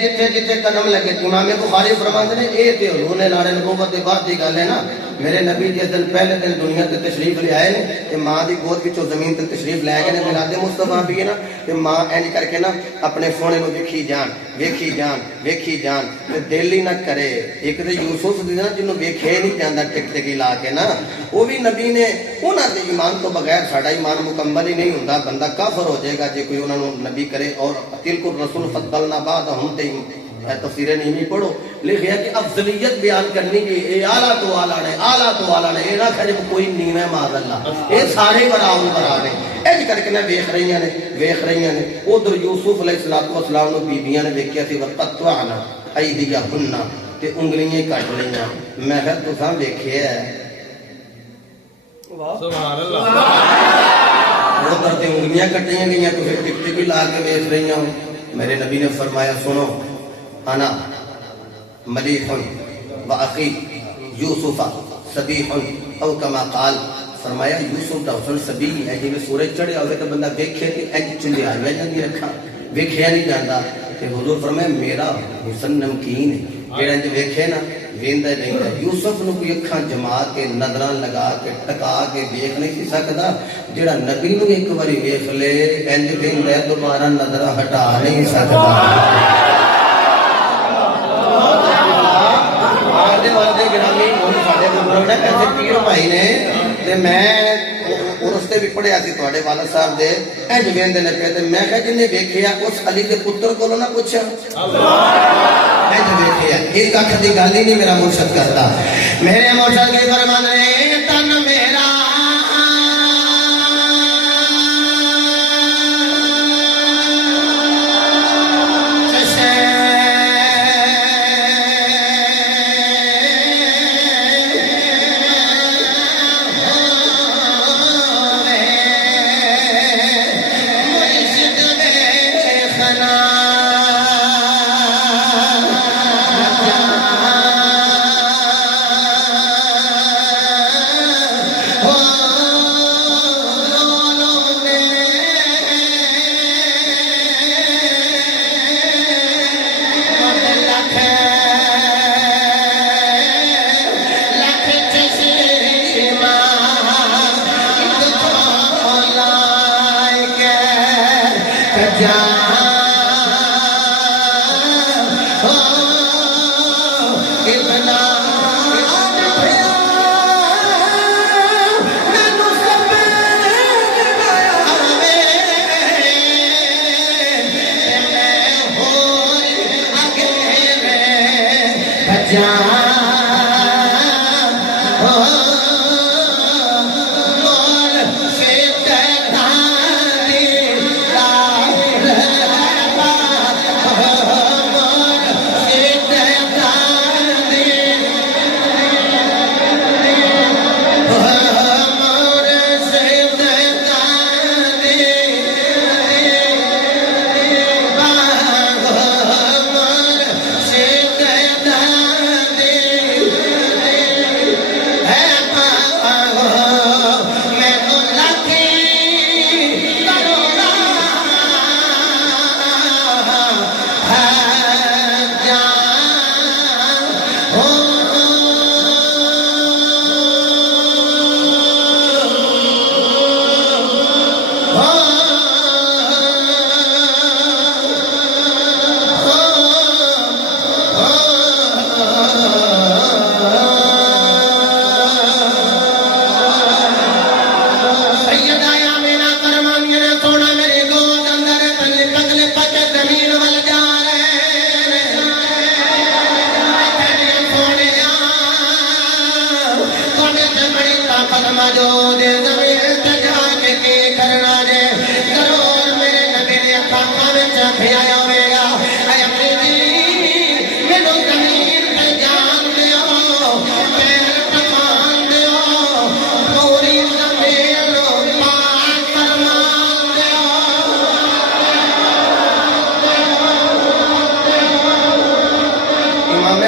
جتھے جتھے قدم لگے امام بخاری فرماتے ہیں اے تے حضور نے لاڑے نبوت دے بعد دی گل ہے نا میرے نبی جس دن پہلے دن دنیا تے تشریف لے آئے نے تے ماں دی گود وچوں زمین تے تشریف لے گئے نے میلاد مصطفیٰ بھی ہے نا تے ماں انج کر کے نا اپنے سونے نو ویکھی جان تے دل ہی نہ کرے ایک تے یوسف دی نا جنوں ویکھے نہیں جاندا ٹک ٹک لا کے نا وہ بھی نبی نے انہاں دے ایمان تو بغیر ساڈا ایمان مکمل ہی نہیں ہوندا بندہ کافر ہو جائے گا جے کوئی انہاں نو نبی کرے. اور تلک الرسول فضلنا بعضهم تے تفسیر نہیں پڑھو لکھیا کہ افضلیت بیان کرنی کی اے اعلیٰ تو اعلیٰ نے اے نہ کھڑے کوئی نہیں ہے معاذ اللہ اے سارے برا نے اج کر کے نہ ویکھ رہی ہیں ادھر یوسف علیہ السلام نو بیبییاں نے ویکھیا سی وقطعنا ایدیہن تے انگلیاں کٹ لیاں میں کہ تساں ویکھیا ہے سبحان اللہ ادھر تے انگلیاں کٹیاں گئیاں تو پھر ٹک ٹک لا کے ویکھ رہی ہوں. میرے نبی نے فرمایا سنو انا ملیح و اخی یوسف صبیح او کما قال فرمایا یوسف دا حسن صبیح ہے جی سورج چڑھیا ہوئے تو بندہ ویکھے تے اج چلے آ جاندی رکھا ویکھیا نہیں جاندا تے حضور فرمایا میرا حسن نمکین ہے جڑا انج ویکھے نا ویندا رہندا. یوسف نو کوئی اکھاں جما کے نظراں لگا کے ٹکا کے ویکھ نہیں سی سکدا جڑا نبی نو ایک واری ویکھ لے انج ویندا دوبارہ نظر ہٹا نہیں سکدا. آدھے والدے گرامی ہن ساڈے گھر نے ایسے پیر بھائی نے تے میں رستے بھی پڑھیا سی تواڈے والد صاحب دے انج ویندے نے پے تے میں کہا جنے ویکھیا اس علی دے پتر کولوں نہ پوچھا اللہ انج ویکھیا ایک اکھ دی گل ہی نہیں میرا مرشد کرتا. میرے مرشد کے فرمان ہے تن میرا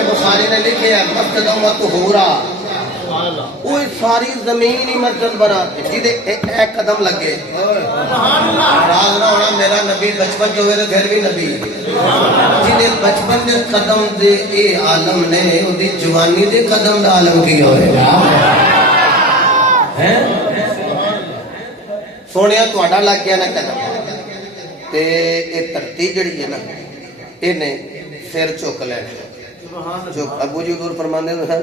بخاری نے لکھے ہے مسجد مطہورا وہ ساری زمین ہی مسجد بنا جیدے ایک قدم لگے راز نہ ہونا میرا نبی بچپن جو ہوئے گھر بھی نبی جیدے بچپن دے قدم دے اے عالم نے دی جوانی دے قدم دا عالم کی ہوئے سونیا تو اڈا لگ گیا نا قدم تے اے ترتیب جڑی ہے نا اے نے سیر چوک لے جو ابو جی حضور فرمانے ہیں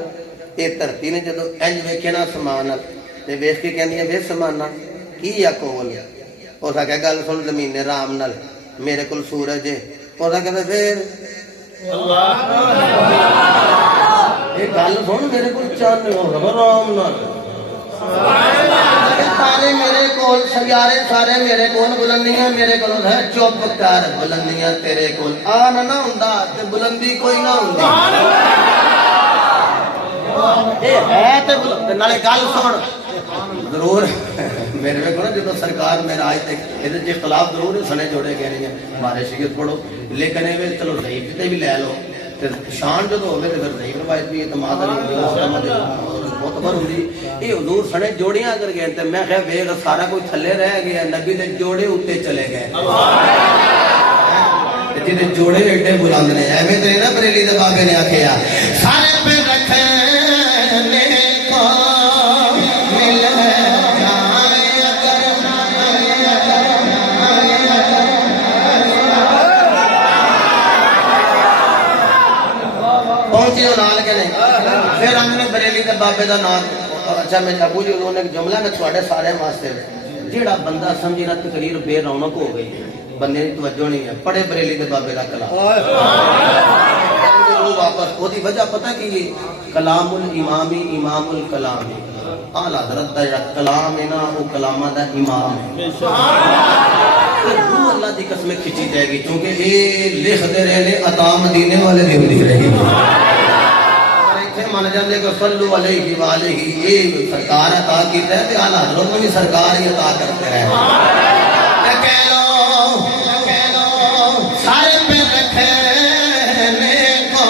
یہ دھرتی نے جدو انج ویکھے نا سمان تے ویکھ کے کہندی ہے وے سمانا کی آ کول اس آ کے گل سن زمین نے رام نال میرے کول سورج ہے اس آ کہندا پھر یہ گل سن میرے کول چاند ہو رام نال سارے میرے کول سیارے سارے میرے کول بلندیاں میرے کول ہے چپ کر بلندیاں تیرے کول آ نہ ہوندا تے بلندی کوئی نہ ہوندی اے ہے تے نالے گل سن ضرور میرے کو نا جدو سرکار میرا آج تک یہ اختلاف ضرور سنے جوڑے گئے نہیں ہیں ہمارے شریعت پڑھو لیکن یہ چلو ضعیف تے بھی لے لو شان جدو ہوئے تو پھر ضعیف روایت بھی اعتماد علی معتبر ہوندی یہ حضور سنے جوڑیاں اگر گئے تے میں خیر ویکھ سارا کوئی تھلے رہ گیا نبی دے جوڑے اوتے چلے گئے جدے جوڑے ایڈے بلند نے ایویں تے نا بریلی دے بابے نے آکھیا سارے پہ رکھنے کو مل جائے اگر پہنچے نال کے نہیں پھر ہم نے بریلی دے بابے دا نام اچھا میں ابو جی انہوں نے جملہ میں تھوڑے سارے واسطے جیڑا بندہ سمجھی نہ تقریر بے رونق ہو گئی بندے کی توجہ نہیں ہے پڑھے بریلی دے بابے دا کلام واپس وہ دی وجہ پتہ کی کلام الامامی امام الکلام اعلی حضرت دا جڑا کلام ہے نا وہ کلاماں دا امام ہے اللہ دی قسم کھچی جائے گی کیونکہ یہ لکھ دے رہے نے عطا مدینے والے دی ہوندی رہے گی مان جاندے کہ صلو علیہ والہ یہ سرکار عطا کیتا ہے تے اعلی حضرت کو بھی سرکار ہی عطا کرتے رہے کہہ لو سارے پہ رکھنے کو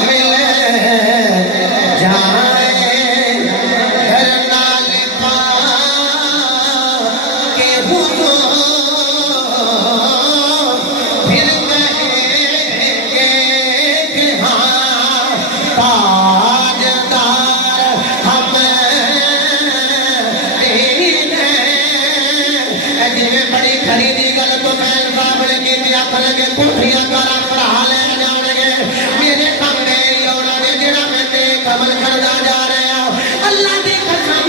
مل جائے گھر نال پا کے حضور پھر کہیں گے کہ ہاں تاجدار ہم دین کٹھیاں کارا کرا لے جان گے میرے سامنے آنا گے جڑا میں نیک عمل کردا جا رہا اللہ دی قسم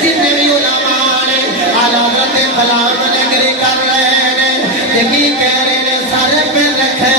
جن بھی علماء نے اعلی حضرت کلام نگری کر رہے ہیں کی کہہ رہے ہیں سر پہ رکھے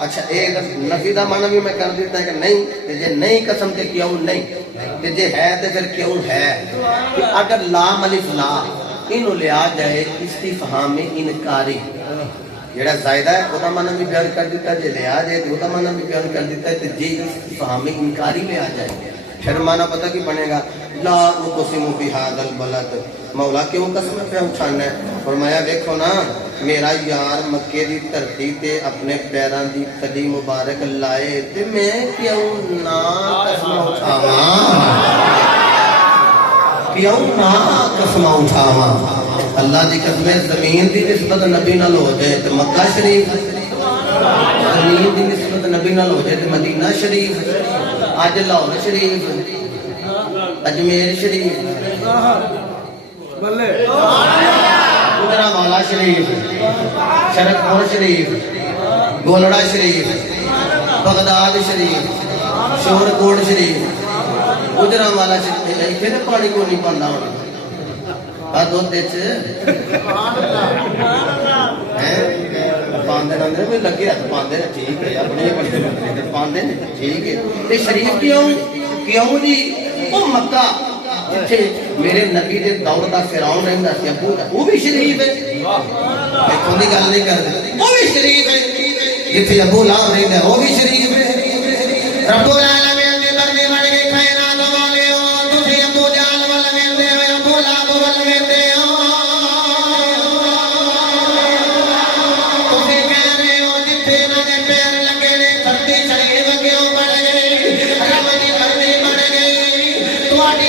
اچھا ایک نفی دا معنی بھی میں کر دیتا ہے کہ نہیں کہ جے نہیں قسم تے کیوں نہیں کہ جے ہے تے پھر کیوں ہے کہ اگر لام الف لا انہوں لیا جائے استفہام انکاری جیڑا زائدہ ہے وہ دا معنی بھی بیان کر دیتا ہے جے لیا جائے وہ دا معنی بھی بیان کر دیتا ہے کہ جے استفہام انکاری لیا جائے پھر معنی پتہ کی بنے گا لا اقسم بہذا البلد مولا کیوں قسم پہ اٹھانا ہے فرمایا دیکھو نا میرا یار مکے دی دھرتی تے اپنے پیراں دی تلی مبارک لائے تے میں کیوں نہ قسم اٹھاواں کیوں نہ قسم اٹھاواں اللہ دی قسم زمین دی نسبت نبی نال ہو جائے تے مکہ شریف زمین دی نسبت نبی نال ہو جائے تے مدینہ شریف اج لاہور شریف اجمیر شریف بلے گجرا والا شریف شرک پور شریف گولڑا شریف بغداد شریف شور کوٹ شریف گجرا والا شریف پھر پانی کو نہیں پڑنا ہونا دودھ پاندے اندر بھی لگے ہاتھ پاندے ٹھیک ہے اپنے بندے پاندے ٹھیک ہے تے شریف کیوں جی وہ مکہ جتھے میرے نبی دے دور دا فرعون رہندا سی ابو دا وہ بھی شریف ہے دیکھو دی گل نہیں کردے وہ بھی شریف ہے جتھے ابو لہب رہندا ہے وہ بھی شریف ہے رب العالمین دی مرضی بن گئی کائنات والے ہو تسی ابو جہل ول ویندے ہو ابو لہب ول ویندے ہو تسی کہہ رہے ہو جتھے انہاں دے پیر لگے نے دھرتی شریف کیوں بن گئی رب دی مرضی بن گئی تواڈی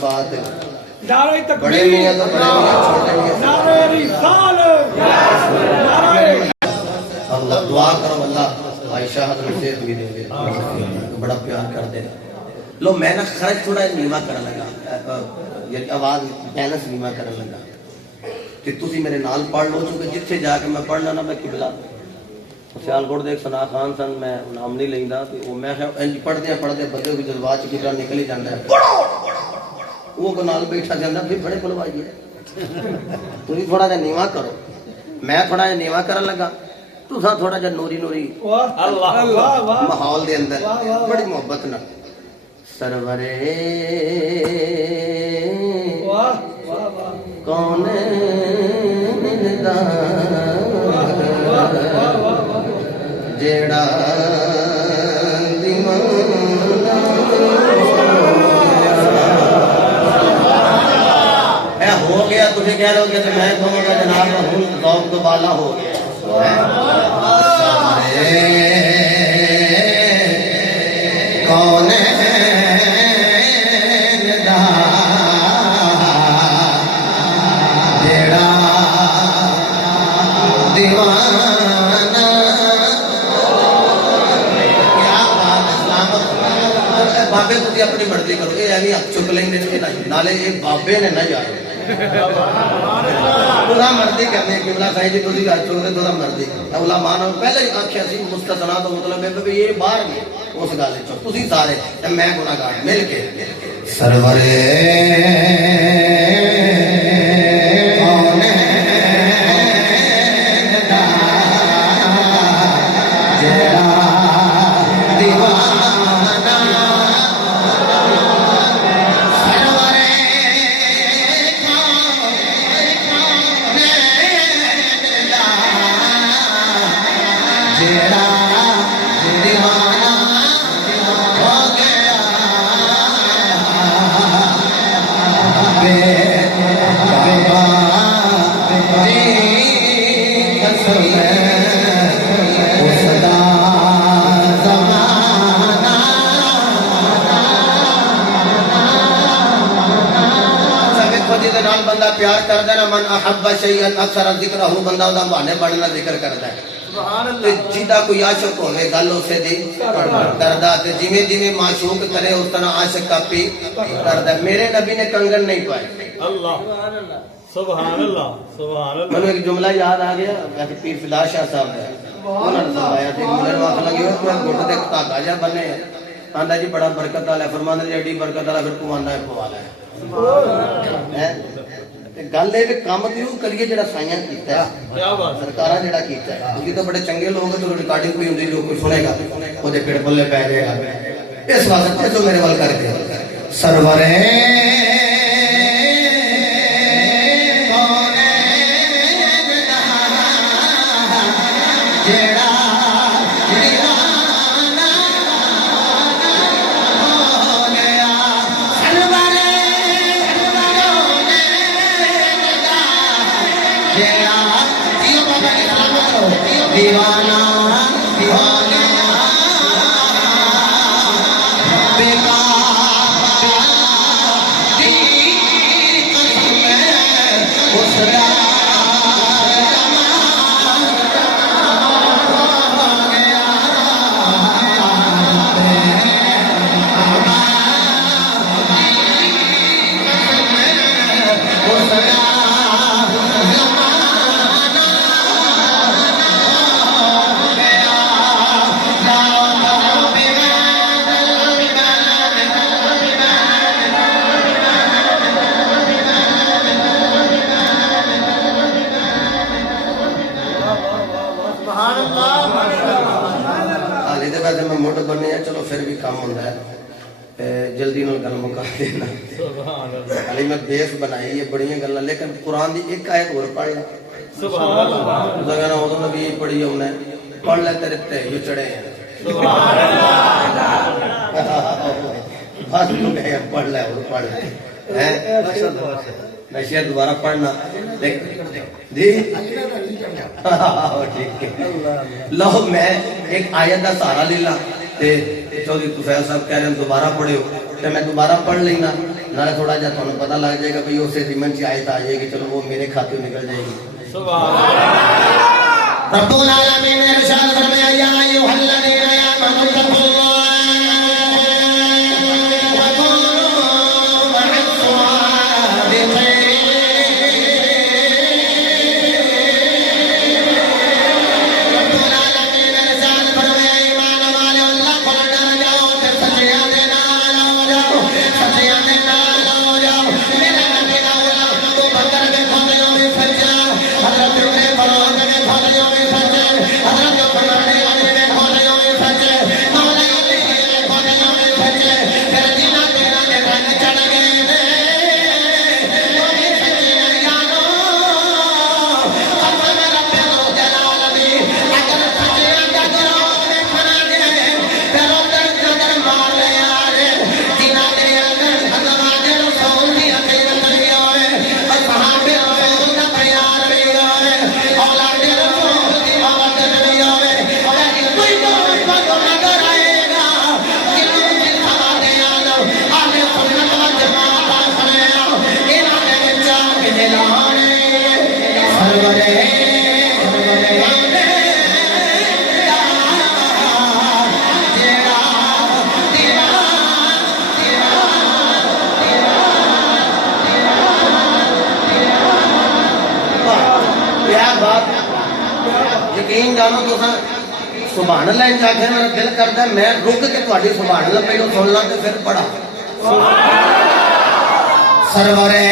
بات ہے نعرہ بڑے تکبیر میاں تو بڑے میاں چھوٹے میاں نعرہ رسالت نعرہ اللہ دعا کرو اللہ عائشہ حضرت سے بھی دے دے بڑا پیار کر دے لو میں نا خرچ تھوڑا نیما کرنے لگا یہ آواز بیلنس نیما کرنے لگا کہ تسی میرے نال پڑھ لو چونکہ جتھے جا کے میں پڑھنا نا میں قبلہ سیالکوٹ دے ایک ثنا خان سن میں نام نہیں لیندا تے او میں انج پڑھدے بندے بھی جذبات چ قبلہ نکل ہی جاندا ہے وہ کو نال بیٹھا جاندا پھر بڑے بلوائی ہے تسی تھوڑا جا نیوا کرو میں تھوڑا جا نیوا کرن لگا تساں تھوڑا جا نوری نوری واہ اللہ واہ واہ ماحول دے اندر بڑی محبت نال سرورے واہ واہ واہ کون جیڑا اے ہو گیا تجھے کہہ رہے ہو کہ میں کہوں گا جناب ہوں ذوق تو بالا ہو گیا کون بابے تھی اپنی مرضی کرو یہ ایویں ہاتھ چک لیں گے نالے یہ بابے نے نہ جاؤ تھوڑا مرضی کرنے قبلہ صاحب جی تھی ہاتھ چک دے تھوڑا مرضی اولا مان پہلے ہی آخیا سی مستثنا تو مطلب ہے کہ یہ باہر نہیں اس گل تھی سارے میں گناہگار مل کے سرورے بندہ پیار کردا ہے نا من احب شیئا اکثر ذکرہ بندہ دا بہانے بڑھنا ذکر کردا ہے سبحان اللہ جیدا کوئی عاشق ہوے گل اسے دی کردا تے جویں جویں معشوق کرے اس طرح عاشق کا پی کردا ہے میرے نبی نے کنگن نہیں پائے اللہ سبحان اللہ سبحان اللہ مجھے ایک جملہ یاد آ گیا کہ پیر فدا شاہ صاحب ہے انہوں نے فرمایا کہ مجھے وقت لگی ہو تو گھٹ تے دھاگا جا بنے آندا جی بڑا برکت والا ہے فرمانا جی ایڈی برکت والا پھر پواندا ہے پوالا ہے گل ہے کہ کام کیوں کریے جڑا سائیاں کیتا ہے کیا بات سرکاراں جڑا کیتا ہے کیونکہ تو بڑے چنگے لوگ ہیں تو ریکارڈنگ کوئی ہوندی جو کوئی سنے گا او دے پیڑ پلے پے جائے گا اس واسطے جو میرے وال کر کے سرورے دیوانہ ہو گیا چلو پھر بھی کام ہوتا ہے جلدی نال گل مکا دینا علی میں بیس بنائی ہے بڑی گلاں لیکن قرآن دی ایک آیت اور پڑھ لے سبحان اللہ لگا نا وہ نبی پڑھی ہونا پڑھ لے تیرے تے یو چڑھے ہیں سبحان اللہ بس تو کہے پڑھ لے اور پڑھ لے نشیہ دوبارہ پڑھنا جی ٹھیک ہے لو میں ایک آیت کا سہارا لے لا چودھری طفیل صاحب کہہ رہے ہیں دوبارہ پڑھے ہو تو میں دوبارہ پڑھ لینا نہ تھوڑا جا تمہیں پتہ لگ جائے گا بھئی اسے ضمن سے آیت آ جائے گی چلو وہ میرے کھاتے نکل جائے گی سبحان اللہ رب العالمین نے ارشاد فرمایا یا ایھا الذین آمنوا اتقوا اللہ وکونوا مع الصادقین رب العالمین نے ارشاد فرمایا ایمان والے اللہ کو ڈر جاؤ تے سچیاں دے نال ہو جاؤ سچیاں دے نال ہو جاؤ میرا نبی دا غلام ابو بکر کے کھولیوں میں سچا حضرت عمر فاروق کے کھولیوں میں سچے حضرت عمر علی کے کھولیوں میں سچے مولا علی کے کھولیوں میں سچے پھر جنہ تیرا کے رنگ چڑھ گئے نے وہ بھی سچے یارو قسم رب جلال دی اگر سچے اندر میں کھڑا گئے پھر ادھر جدر مار لے آرے جنہ دے اندر ازواج رسول دی عقیدت بھی ہوئے اصحاب رسول دا پیار بھی ہوئے اولاد رسول دی محبت بھی ہوئے لیکن کوئی بہت بہت نظر آئے گا جنہوں کی سواد آدم آنے سنت و جماعت آسنے آؤ انہوں نے بچہ کے دلانے سرورے کیا بات یقین جانو تو سبحان اللہ چاہ کے میرا دل کرتا ہے میں رک کے تھوڑی سبحان اللہ پہلو سن لا تو پھر پڑھا سرورے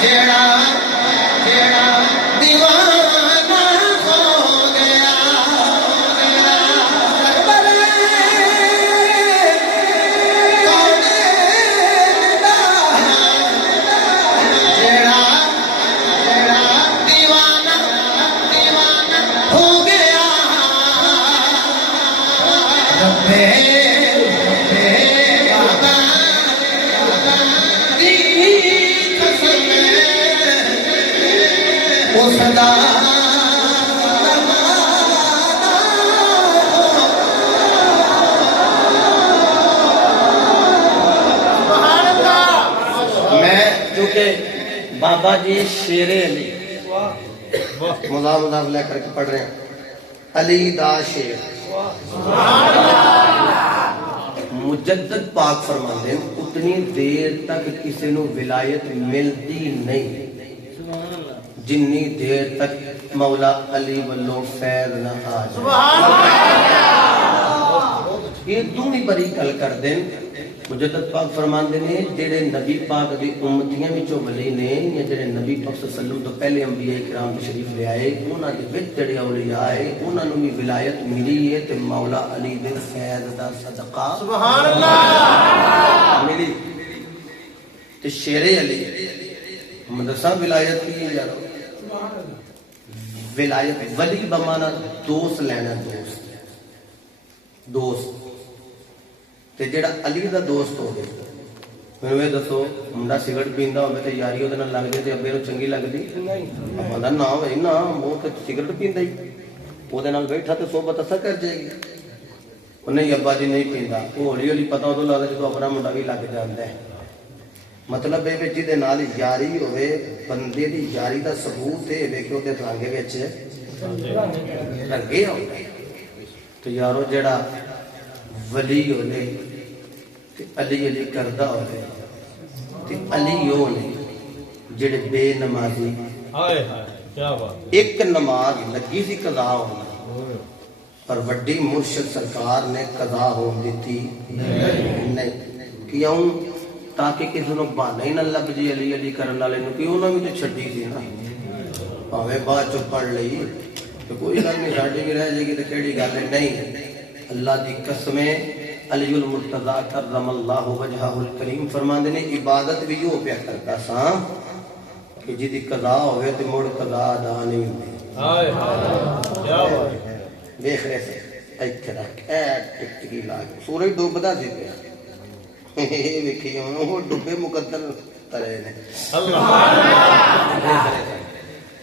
جیڑا جیڑا دیوانہ ہو گیا جیڑا جیڑا دیوانہ دیوانہ ہو گیا ربے بابا دی قسم اس دا میں چونکہ بابا جی شیر علی مضاف مضاف لے کر کے پڑھ رہے ہیں علی دا شیر مجدد پاک فرماتے ہیں اتنی دیر تک کسی نو ولایت ملتی نہیں جنی دیر تک مولا علی والوں فیض نہ آ جائے یہ دونی بڑی گل کر دیں مجدد پاک فرماندے نے جڑے نبی پاک دی امتیاں وچوں ولی نے یا جڑے نبی پاک صلی اللہ علیہ وسلم تو پہلے انبیاء کرام تشریف لے آئے انہاں دے وچ جڑے اولیاء آئے انہاں نوں بھی ولایت ملی ہے تے مولا علی دے فیض دا صدقہ سبحان اللہ ملی تے شیر علی مدرسہ ولایت کی ہے یارو ولایت ولی بمانا دوست لینا دوست تے جڑا علی دا دوست ہو گئے میں یہ دسو منڈا سگرٹ پیندا ہوے تے یاری اودے نال لگ جے تے ابے نوں چنگی لگدی نہیں بندہ نا ہوے نا وہ تے سگرٹ پیندا ہی اودے نال بیٹھا تے صحبت اثر کر جائے گی او نہیں ابا جی نہیں پیندا او ہولی ہولی پتہ اودوں لگدا جدوں اپنا منڈا بھی لگ جاندا ہے مطلب ہے جی دے نال یاری ہوے بندے دی یاری دا ثبوت ہے ویکھو تے رنگ وچ رنگے ہوندا تو یارو جڑا ولی ہونے تے علی علی کردہ ہونے تے علی ہونے جڑے بے نمازی ہائے ہائے کیا بات ایک نماز لگی سی قضا ہونا پر وڈی مرشد سرکار نے قضا ہون دیتی نہیں کیوں تاکہ کسی نو بہانا ہی نہ لگ جی علی علی کرن والے نو کہ انہاں بھی تے چھڈی سی نا بھاویں بعد چ پڑھ لئی تو کوئی گل نہیں ساڈی بھی رہ جائے گی تے کیڑی گل نہیں اللہ دی قسمیں علی المرتضی کرم اللہ وجہہ الکریم فرماندے نے عبادت بھی وہ پیا کرتا سا کہ جی دی قضا ہوئے تے مڑ قضا ادا نہیں ہوندی ہائے ہائے کیا بات دیکھ رہے سے ایتھے رکھ اے ٹکٹکی لا کے سورج ڈوبدا سی پیا ویکھی وہ ڈوبے مقدر ترے نے اللہ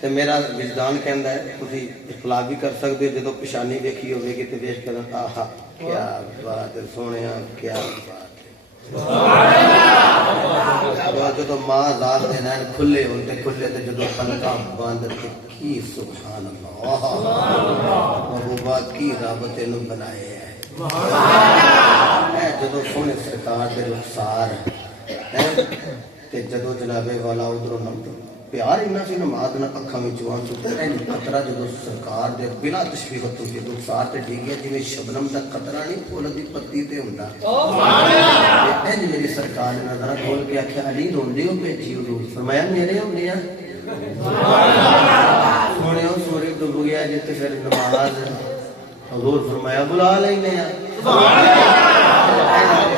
ਤੇ ਮੇਰਾ ਵਿਜਦਾਨ ਕਹਿੰਦਾ ਹੈ ਤੁਸੀਂ ਇਖਲਾਸ ਵੀ ਕਰ ਸਕਦੇ ਹੋ ਜਦੋਂ ਪਛਾਣੀ ਵੇਖੀ ਹੋਵੇਗੀ ਤੇ ਵੇਖ ਕੇ ਆਹਾ ਕੀ ਬਾਤ ਹੈ ਸੋਹਣਿਆ ਕੀ ਬਾਤ ਹੈ ਜਦੋਂ ਮਾਂ ਜ਼ਾਤ ਦੇ ਨੈਣ ਖੁੱਲੇ ਹੋਣ ਤੇ ਖੁੱਲੇ ਤੇ ਜਦੋਂ ਪਲਕਾਂ ਬੰਦ ਤੇ ਕੀ ਸੁਭਾਨ ਅੱਲਾਹ ਮਹਬੂਬਾ ਕੀ ਰੱਬ ਤੈਨੂੰ ਬਣਾਇਆ ਹੈ ਮੈਂ ਜਦੋਂ ਸੋਹਣੇ ਸਰਕਾਰ ਦੇ ਰੁਖਸਾਰ ਤੇ ਜਦੋਂ ਜਨਾਬੇ ਵਾਲਾ ਉਧਰੋਂ ਨੰਦ ਪਿਆਰ ਇੰਨਾ ਸੀ ਨਮਾਜ਼ ਨਾਲ ਅੱਖਾਂ ਵਿੱਚੋਂ ਆ ਚੁੱਕਾ ਹੈ ਕਤਰਾ ਜਦੋਂ ਸਰਕਾਰ ਦੇ ਬਿਨਾਂ ਤਸ਼ਵੀਰ ਤੋਂ ਜੇ ਰੁਖਸਾਰ ਤੇ ਡਿੱਗਿਆ ਜਿਵੇਂ ਸ਼ਬਨਮ ਦਾ ਕਤਰਾ ਨਹੀਂ ਫੁੱਲ ਦੀ ਪੱਤੀ ਤੇ ਹੁੰਦਾ ਇੰਜ ਮੇਰੀ ਸਰਕਾਰ ਨੇ ਨਜ਼ਰਾਂ ਖੋਲ ਕੇ ਆਖਿਆ ਅਲੀ ਰੋਂਦੇ ਹੋ ਭੇਜੀ ਹਜ਼ੂਰ ਫਰਮਾਇਆ ਮੇਰੇ ਹੁੰਦੇ ਆ ਸੋਹਣਿਓ ਸੂਰਜ ਡੁੱਬ ਗਿਆ ਜਿੱਥੇ ਫਿਰ ਨਮਾਜ਼ ਹਜ਼ੂਰ ਫਰਮਾਇਆ ਬੁਲਾ ਲੈਨੇ ਆ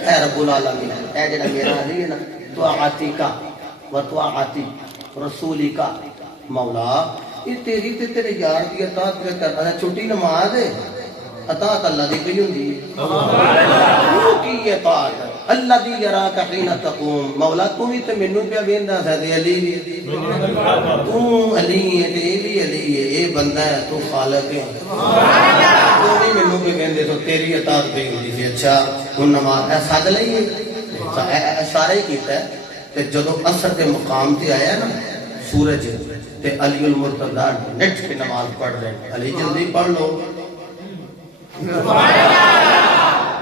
اے رب العالمین اے جڑا میرا علی ہے نا طاعتی کا و طاعتی رسولی کا مولا یہ تیری تے تیرے یار دی اطاعت میں کرنا چھوٹی نماز ہے اطاعت اللہ دی کئی ہوندی ہے وہ کی اطاعت اللہ دی یراک حین تقوم مولا تو بھی تے مینوں پیا ویندا سی علی بھی تو علی ہے تے بھی علی ہے اے بندہ ہے تو خالق ہے تو بھی مینوں پہ ویندے تو تیری اطاعت پہ ہوندی سی اچھا ہن نماز ہے سد لئی ہے اشارہ ہی کیتا ہے تے جدوں عصر دے مقام تے آیا نا سورج تے علی المرتضی نٹ کے نماز پڑھ رہے علی جلدی پڑھ لو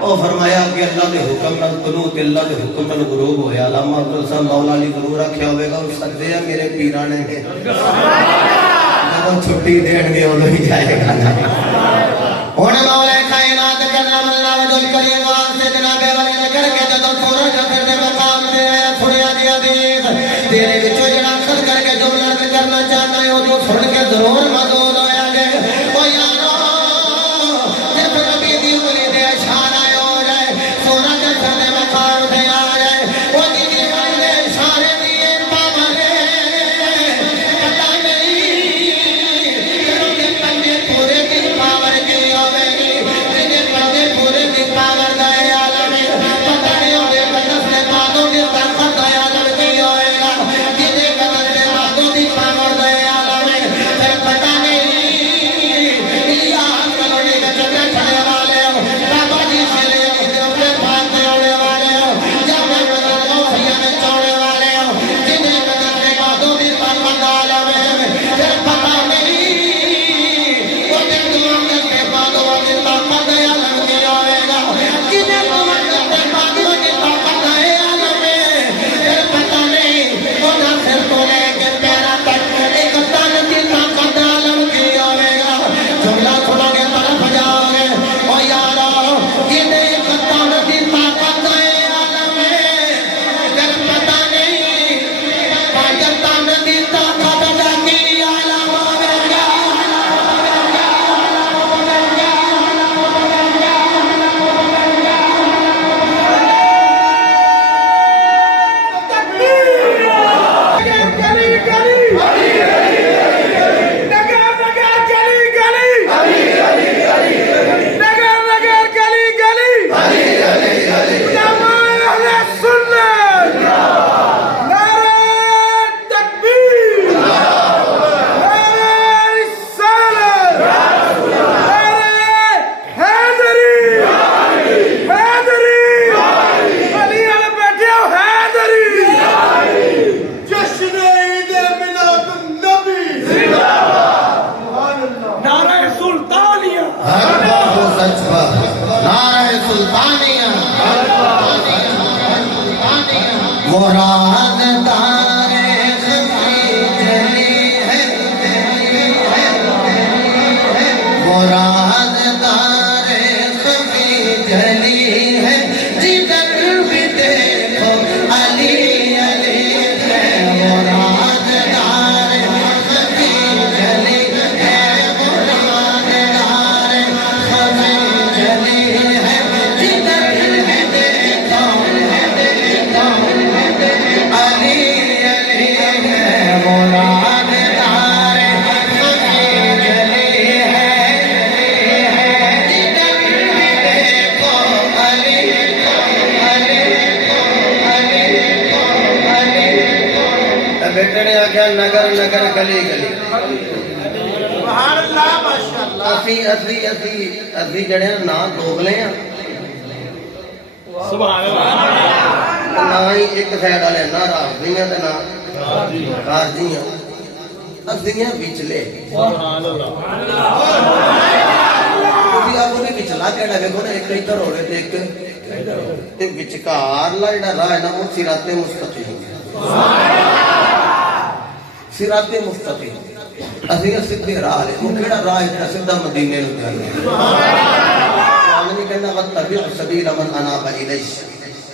او فرمایا کہ اللہ دے حکم نال قنوت اللہ دے حکم نال غروب ہویا علامہ عبدال صاحب مولا علی ضرور رکھیا ہوے گا اس سکدے ہیں میرے پیرانے نے جب چھٹی دین گے اودوں ہی جائے گا ہن مولا کائنات کرنا اللہ وجل کریم واسطے جناب والے نے کر کے جدوں سورج پھر دے مقام تے آیا تھوڑیا دی حدیث تیرے وچوں جڑا کر کے جملہ کرنا چاہتا ہے او سن کے ضرور مدعو ہویا جے او یارو Ali بیٹے نے آخیا نگر نگر گلی گلی اسی جڑے نا دوگلے ہیں سبحان اللہ نہ ہی ایک سائڈ والے نہ رافضیاں تے نہ خارجیاں اسی ہیں وچلے سبحان اللہ تسی آپ نے وچلا کیڑا ویکھو نا ایک ادھر ہو رہے تے ایک تے وچکار لا جڑا راہ ہے نا وہ صراط مستقیم صراط مستقیم اسی سیدھے راہ لے وہ کیڑا راہ ہے سیدھا مدینے نوں جانا نہیں کہنا وتبع سبیل من اناب الیہ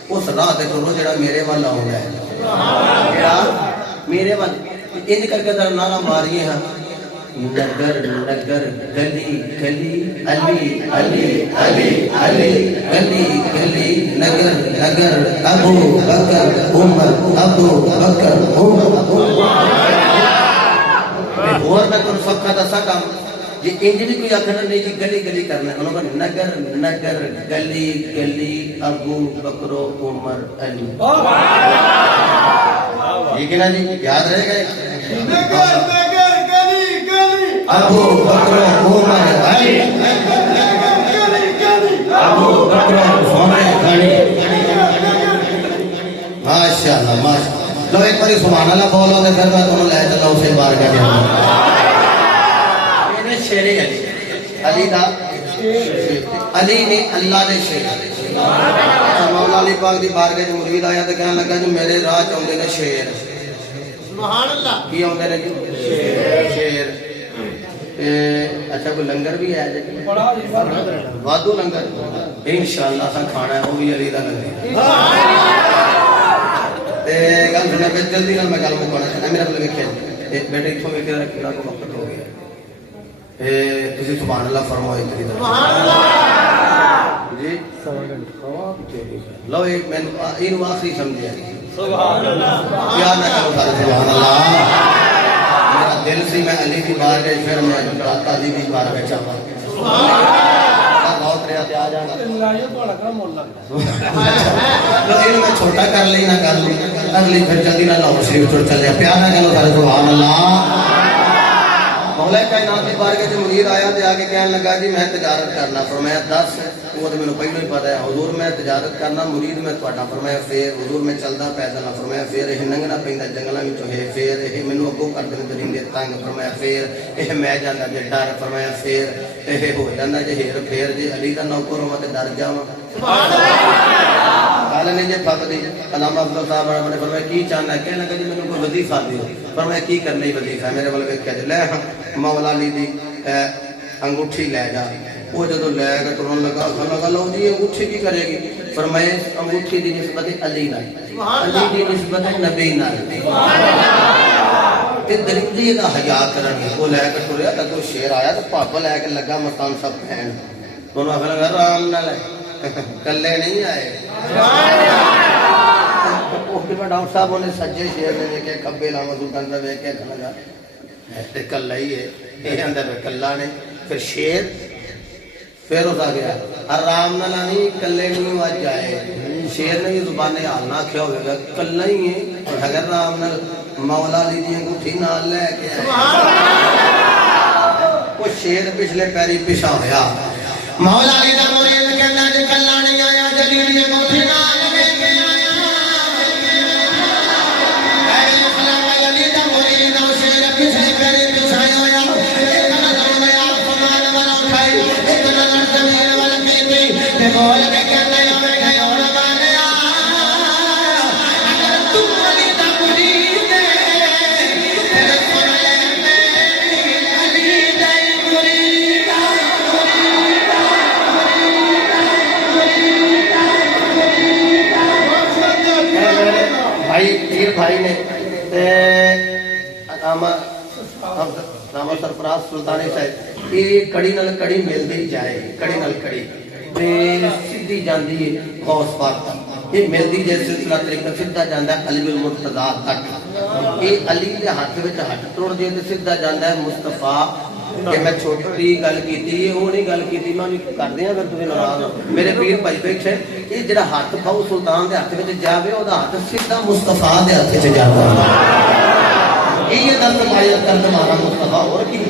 اس راہ تے ٹرو جڑا میرے وال آوندا ہے جڑا میرے وال ان کر کے ذرا نعرہ ماریے ہاں نگر نگر گلی گلی علی علی علی علی گلی گلی نگر نگر ابو بکر عمر ابو بکر عمر اور میں تم سب کا دسا کام جی انج بھی کوئی آخر نہیں کہ گلی گلی کرنا ہے انہوں نے نگر نگر گلی گلی ابو بکر عمر علی ٹھیک ہے نا جی یاد رہے گا نگر نگر گلی گلی ابو بکر عمر علی گلی گلی ابو بکر عمر علی ماشاءاللہ ماشاءاللہ لو ایک باری سبحان اللہ بولو تو پھر میں تمہیں لے چلا اسے بار کا دیا شیر علی علی دا علی نے اللہ دے شیر مولا علی پاک دی بارگاہ وچ مرید آیا تے کہنے لگا جو میرے راہ چ اوندے نے شیر سبحان اللہ کی اوندے نے شیر اچھا کوئی لنگر بھی ہے جی وادو لنگر انشاءاللہ اساں کھانا ہے وہ بھی علی دا لنگر تے گل سنو پہ جلدی نال میں گل مکانا چاہنا میرا مطلب ویکھیا بیٹے ایتھوں ویکھ کے کیڑا کو وقت ہو گیا تسی سبحان اللہ فرمائے سبحان اللہ جی لو ایک میں ان واخری سمجھیا سبحان اللہ پیار نہ کرو سارے سبحان اللہ میرا دل سی میں علی دی بار گئی پھر میں داتا علی دی بار گئی چاہاں سبحان اللہ بہت رہا تے آ جانا اللہ یہ بڑا کام مولا لو اینو میں چھوٹا کر لی نہ کر لی اگلی پھر جلدی نہ لاہور شریف چھوڑ چلے پیار نہ کرو سارے سبحان اللہ مولا کائنات کی بارگاہ میں منیر آیا تے آگے کہنے لگا جی میں تجارت کرنا فرمایا 10 وہ تو مینوں پہلے ہی پتہ ہے حضور میں تجارت کرنا مرید میں تہاڈا فرمایا پھر حضور میں چلدا پیدل فرمایا پھر یہ ننگنا پیندا جنگلاں وچوں ہے پھر یہ مینوں اگوں کر دے درندے تنگ فرمایا پھر یہ میں جاندا جے ڈر فرمایا پھر یہ ہو جاندا جے ہیر پھر جے علی دا نوکر ہوں تے ڈر جاواں سبحان اللہ قال نے جے پھک دی علامہ افضل صاحب نے فرمایا کی چاہنا ہے کہنے لگا جی مینوں کوئی وظیفہ دیو فرمایا کی کرنا ہے وظیفہ میرے ول ویکھیا جے لے مولا علی دی انگوٹھی لے جا وہ جدو لے کے ترن لگا لگا لو جی انگوٹھی کی کرے گی فرمائے انگوٹھی دی نسبت علی نال علی دی نسبت نبی نال تے درندے دا حیا کرن وہ لے کے ٹریا تے کوئی شیر آیا تے پاپ لے کے لگا مستان سب پہن انہوں آخر لگا آرام نال کلے نہیں آئے ڈاکٹر صاحب نے سجے شیر نے دیکھے کبے لاما سلطان دا دیکھ کے لگا کلا ہی ہے یہ اندر کلا نے پھر شیر پھر اس آ گیا آرام نہ لانی کلے نہیں آج جائے شیر نے یہ زبان حال نہ کیا ہوگا کلا ہی ہے اور اگر رام نہ مولا علی دی انگوٹھی نال لے کے وہ شیر پچھلے پیری پیچھا ہویا مولا علی دا مرید کہنا جے کلا نہیں آیا جلی دی انگوٹھی نال لے کے آیا اے خلا علی دا مرید او شیر پچھلے پیری پیچھا ہویا ایک نظر میں آپ فرمان والا اٹھائی ایک نظر زمین والا کیتی تے بول کے کہنا یا میں گیا اور مانیا اگر تم علی دا مرید ہے پھر سن لے میں علی دا مرید بھائی پیر بھائی نے علامہ سرفراز سلطانی صاحب یہ کڑی نال کڑی ملدی جائے کڑی نال کڑی تے سیدھی جاندی ہے غوث پاک تک یہ ملدی جے سلسلہ طریقہ سیدھا جاندا ہے علی المرتضی تک یہ علی دے ہاتھ وچ ہاتھ توڑ دے تے سیدھا جاندا ہے مصطفی کہ میں چھوٹی گل کیتی ہے وہ نہیں گل کیتی میں کر دیاں اگر تسیں ناراض ہو میرے پیر بھائی بیٹھے یہ جڑا ہاتھ پاؤ سلطان دے ہاتھ وچ جاوے او دا ہاتھ سیدھا مصطفی دے ہاتھ وچ جاوے یہ دست باید کر تمہارا مصطفیٰ اور کی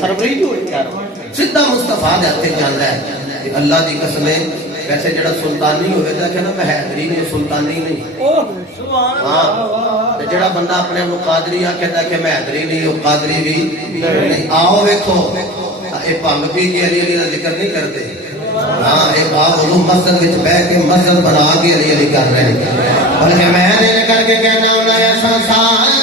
سربری جو ہے سیدھا مصطفیٰ دے ہتھے جاندا ہے کہ اللہ دی قسمیں ویسے جڑا سلطانی ہوئے دا کہنا میں حیدری نہیں سلطانی نہیں ہاں جڑا بندہ اپنے آپ قادری آکھے دا کہ میں حیدری نہیں وہ قادری بھی نہیں آؤ ویکھو اے بھنگ پی کے علی علی دا ذکر نہیں کرتے ہاں اے باپ وہ مسجد وچ بیٹھ کے مسجد بنا کے علی علی کر رہے ہیں بلکہ میں نے کر کے کہنا ہوں یا سنسار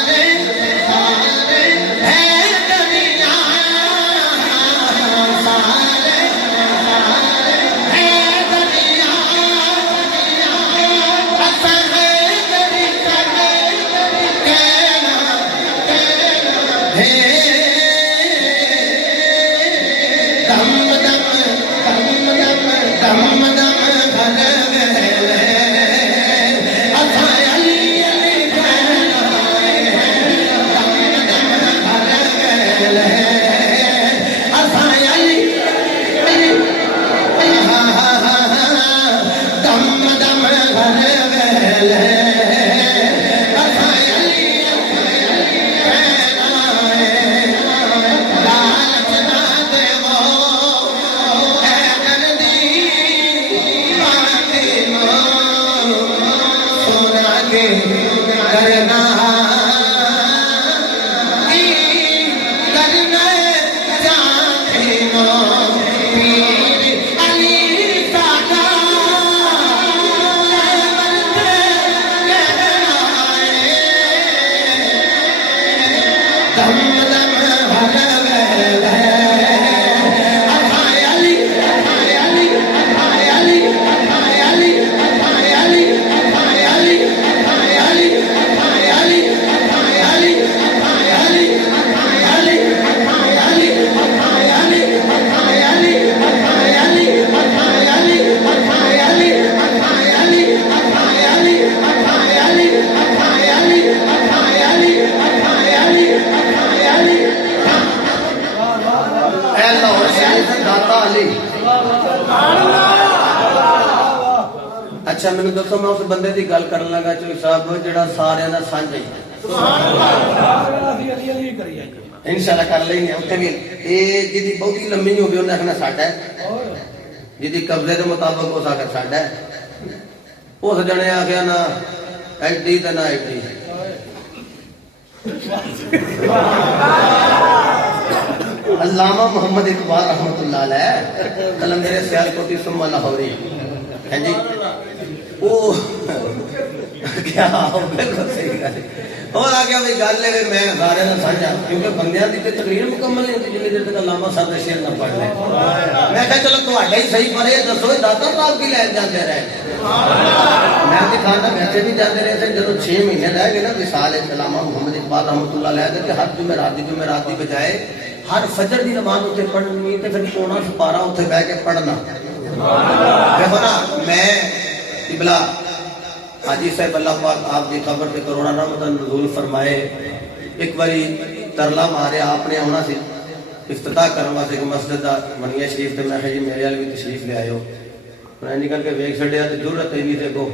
اچھا میں دسو میں اس بندے دی گل کرن لگا چوئی صاحب جڑا سارے دا سانجھ ہے انشاءاللہ کر لیں گے اوتھے بھی اے جدی بہتی لمبی ہو گئی انہیں آخنا ساڈا ہے جدی قبضے دے مطابق ہو سکتا ساڈا ہے اس جنے آ گیا نہ ایڈی تے نہ ایڈی علامہ محمد اقبال رحمۃ اللہ علیہ قلندر سیالکوٹی ثم لاہوری ہیں جی وہ کیا بالکل صحیح گل اور آ گیا بھائی گل ہے میں سارے نہ سمجھا کیونکہ بندیاں دی تے تقریر مکمل نہیں ہوتی جنی دیر تک علامہ صاحب نے شعر نہ پڑھ لے میں کہا چلو تہاڈا ہی صحیح پڑھے دسو داتا صاحب کی لین جاندے رہے میں دکھانا ویسے بھی جاتے رہے تھے جب 6 مہینے رہ گئے نا وصال علامہ محمد اقبال رحمۃ اللہ علیہ کہ ہر جمعرات دی بجائے ہر فجر دی نماز اتنے پڑھنی تے پھر پونا سپارہ اتنے بیٹھ کے پڑھنا دیکھو نا میں قبلہ حاجی صاحب اللہ پاک آپ کی خبر سے کروڑا رحمتاً نزول فرمائے ایک باری ترلا مارے آپ نے آنا سی افتتاح کرنا سی کہ مسجد دا منیا شریف تے میں جی میرے والی بھی تشریف لے آئے ہو میں نکل کے ویک چھڑیا تے ضرورت ہی نہیں تے کو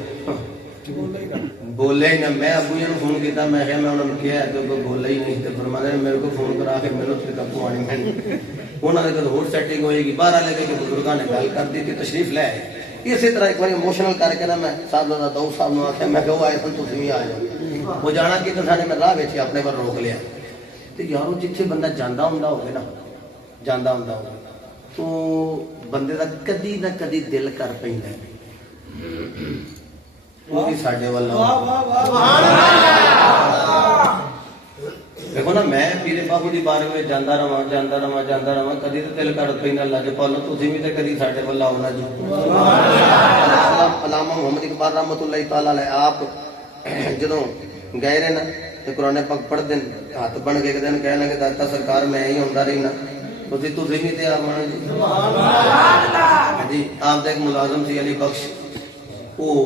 بولے ہی نہ میں ابو جی نے فون کیتا میں کہا میں انہوں نے کیا ہے تو کوئی بولے ہی نہیں تے فرمایا نے میرے کو فون کرا کے میرے تے کب آنی میں انہوں نے کہا ہور سیٹنگ ہوئے گی باہر لے کے بزرگاں نے گل کر دی تے تشریف لے آئے اسی طرح ایک بار ایموشنل کر کے نا میں صاحبزادہ داؤد صاحب نے آخیا میں کہ وہ آئے تھے تسی بھی آ جاؤ وہ جانا کہ ساڈے میں راہ وچ اپنے پر روک لیا تے یارو جتھے بندہ جاندا ہوندا ہوے نا جاندا ہوندا ہوے تو بندے دا کدی نہ کدی دل کر پیندا ہے وہ بھی ساڈے والا سبحان اللہ دیکھو نا میں پیر بابو دی بارے میں جاندا رہاں کدی تے دل کر پیندا اللہ دے پالو تسی بھی تے کدی ساڈے والا ہونا جی علامہ محمد اقبال رحمۃ اللہ تعالی علیہ آپ جدوں گئے رہے نا تے قرآن پاک پڑھ دین ہاتھ بن کے ایک دن کہنا کہ داتا سرکار میں ہی ہوندا رہنا تسی نہیں تے آونا جی سبحان اللہ جی آپ دا ایک ملازم سی علی بخش وہ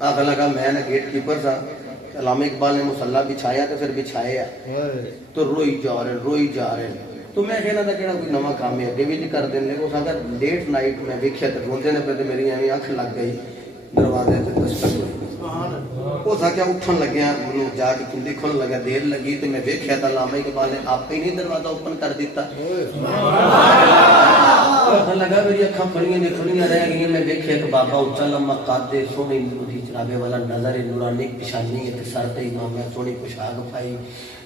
آخر لگا میں نے گیٹ کیپر تھا علامہ اقبال نے مصلی بچھایا تو پھر بچھایا تو روئی جا رہے تو میں کہنا تھا کہ کوئی نواں کام ہے اگے بھی نہیں کر دیں وہ ساتھ لیٹ نائٹ میں دیکھا تو روندے نے پہ میری ایویں اکھ لگ گئی دروازے سے دستک ہوئی ہو سکیا اٹھن لگیا مجھے جا کے کنڈی کھولن لگا دیر لگی تو میں دیکھا تو علامہ اقبال نے آپ ہی نہیں دروازہ اوپن کر دیتا لگا میری اکھاں کھلیاں رہ گئی میں دیکھا کہ بابا اونچا لمبا قد سونی نوری جنابے والا نظر نورانی پیشانی تے سر تے امام سونی پوشاک پائی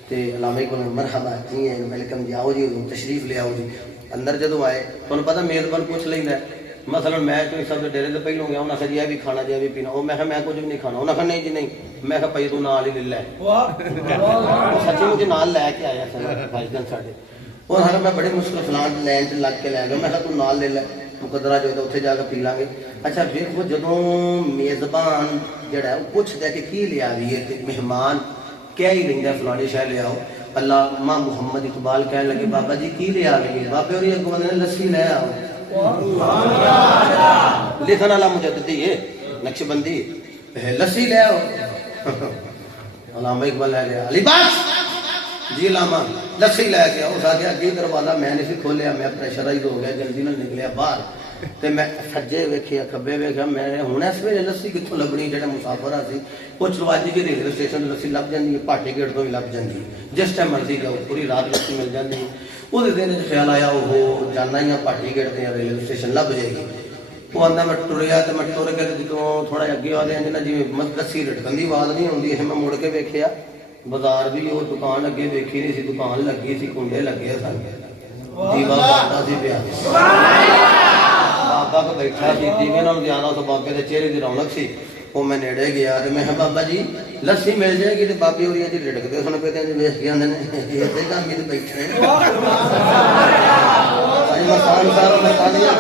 تے علامہ اقبال نے مرحبا جی ویلکم جی آؤ جی تشریف لے آؤ جی اندر جدوں آئے تمہیں پتہ میزبان پوچھ لیندا ہے مثلا میں کوئی سب ڈیرے تے پہلوں گیا انہاں کہ یہ بھی کھانا جی بھی پینا وہ میں کہا میں کچھ بھی نہیں کھانا انہاں کہ نہیں جی نہیں میں کہا پئی تو نال ہی لے لے سچی مجھے نال لے کے آیا سر بھائی جان ساڈے اور ہر میں بڑے مشکل فلان لین چ لگ کے لے گیا میں کہا تو نال لے لے مقدرہ جو اتنے جا کے پی لیں گے اچھا دیکھو جدوں میزبان جڑا ہے وہ پوچھتا ہے کہ کی لیا دیے تے مہمان کیا ہی لیندا فلانی شے لے آؤ علامہ محمد اقبال کہنے لگے بابا جی کی لے آ گئی بابے اور اقبال نے لسی لے آؤ لکھن والا مجددی ہے نقش بندی لسی لے آؤ علامہ اقبال لے گیا علی بخش جی علامہ لسی لے کے آؤ ساتھ اگے دروازہ میں نے کھولیا میں پریشرائز ہو گیا جلدی نہ نکلیا باہر تے میں سجے ویکھیا کھبے ویکھیا میں ہن اس ویلے لسی کتھوں لبنی جڑا مسافر سی کچھ لواجی کی ریلوے اسٹیشن تے لسی لب جاندی ہے پاٹی گیٹ تو بھی لب جاندی ہے جس ٹائم مرضی جاؤ پوری رات لسی مل جاندی ہے وہ دن خیال آیا وہ جانا ہی پاٹی گیٹ تے ریلوے اسٹیشن لب جائے گی وہ آندا میں ٹریا تے میں ٹر کے جدوں تھوڑا اگے آ گیا جنا جی لسی لٹکن دی آواز نہیں ہوندی ہے میں مڑ کے ویکھیا بازار بھی وہ دکان اگے ویکھی نہیں سی دکان لگی سی کنڈے لگے سن دیوا بابا سی پیا بابا کو بیٹھا سی دیوے نال زیادہ اس بابے دے چہرے دی رونق سی وہ میں نیڑے گیا تے میں کہا بابا جی لسی مل جائے گی تے بابے ہوری جی لٹکدے سن پے تے ویکھ کے آندے نے ایسے کام ہی بیٹھے مکان صاحب مکانیا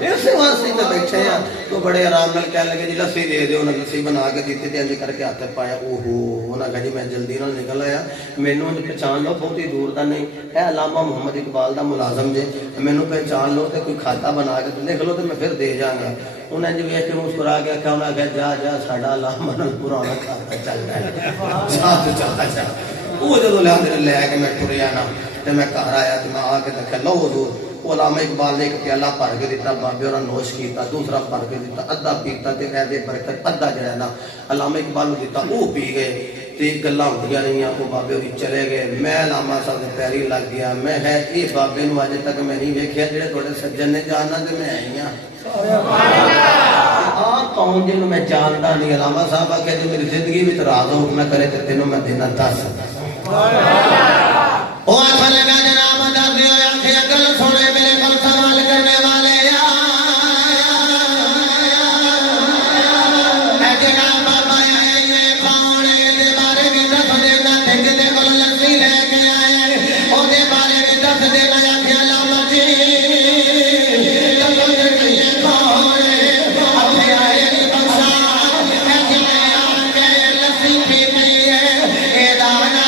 ایسے واسطے تے بیٹھے ہیں تو بڑے آرام نال کہنے لگے جی لسی دے دیو انہاں لسی بنا کے دتی تے انج کر کے ہاتھ پایا اوہو انہاں کہا جی میں جلدی نال نکل آیا مینوں پہچان لو بہت ہی دور دا نہیں اے علامہ محمد اقبال دا ملازم جے مینوں پہچان لو تے کوئی کھاتا بنا کے لکھ لو تے میں پھر دے جاؤں گا انہیں جو ویکھ کے مسکرا کے کہا انہاں کہا جا جا ساڈا علامہ نال پرانا کھاتا چل رہا ہے جا تو چلا جا وہ جدوں لے کے میں ٹریا نا تے میں گھر آیا تے میں آ کے دیکھا لو حضور علامہ اقبال نے ایک پیالہ بھر کے دیتا بابے اور نوش کیتا دوسرا بھر کے دیتا ادھا پیتا تے ایسے برکت ادھا جڑا نا علامہ اقبال نے دیتا وہ پی گئے تے گلاں ہوندیاں رہیاں وہ بابے ہوری چلے گئے میں علامہ صاحب دے پیری لگ گیا میں ہے یہ بابے نو اج تک میں نہیں ویکھیا جڑے تواڈے سجن نے جاننا تے میں آئی ہاں کون جن میں جانتا نہیں علامہ صاحب آ کے جو میری زندگی وچ راز ہو میں کرے تے تینوں میں دینا 10 او آخر لگا جناب دس دیو آنکھیں عقل سنے میرے کل سوال کرنے والے اے جناب بابا یہ کون ہے دے بارے بھی دس دینا ٹھیک دے کل لسی لے کے آئے او دے بارے بھی دس دینا آنکھیں علامہ جی یہ کون ہے اپنے آئے دی بخشا اے جناب آن کے لسی پیتی ہے اے دانا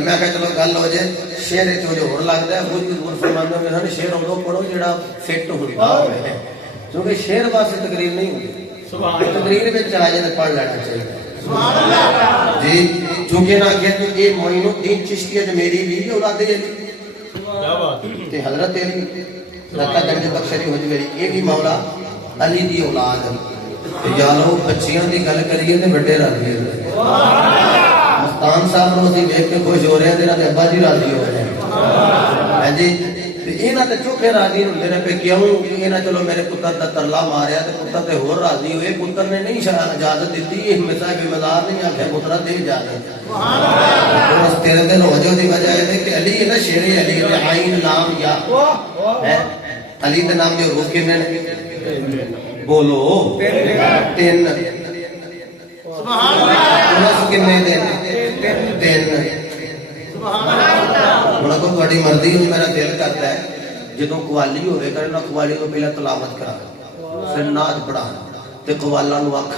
میں کہا چلو گل ہو جائے شیر جو ہو لگتا ہے وہ فرماندہ میں سن شیر ادو پڑھو جڑا فٹ ہوتا ہے کیونکہ شیر واسطے تقریر نہیں ہوتی تقریر میں آ جائے پڑھ لینا چاہیے جی چونکہ نہ کہ یہ معین الدین چشتی ہے میری بھی اولاد علی حضرت علی داتا گنج بخشری حجویری یہ بھی مولا علی دی اولاد یا لو بچیاں دی گل کریے تے بڑے راضی ہو مستان صاحب نو سی ویکھ کے خوش ہو رہے ہیں تے ابا جی راضی ہو رہے ہیں ہاں جی انہاں تے چوکھے راضی ہوندے نے پہ کیوں کہ انہاں چلو میرے پتر دا ترلا ماریا تے پتر تے ہور راضی ہوئے پتر نے نہیں اجازت دیتی یہ مصاحب مزار نہیں آکھیا پترا دے اجازت سبحان اللہ تیرے دل ہو جو دی وجہ ہے کہ علی ہے نا شیر علی دے عین نام یا علی دے نام جو روکے میں بولو 3 سبحان اللہ کتنے دن سبحان اللہ بڑی مرضی ہو میرا دل کرتا ہے جدوں قوالی ہوئے کرے نا قوالی تو پہلے تلاوت کرا پھر نعت پڑھا تے قوالاں نو آکھ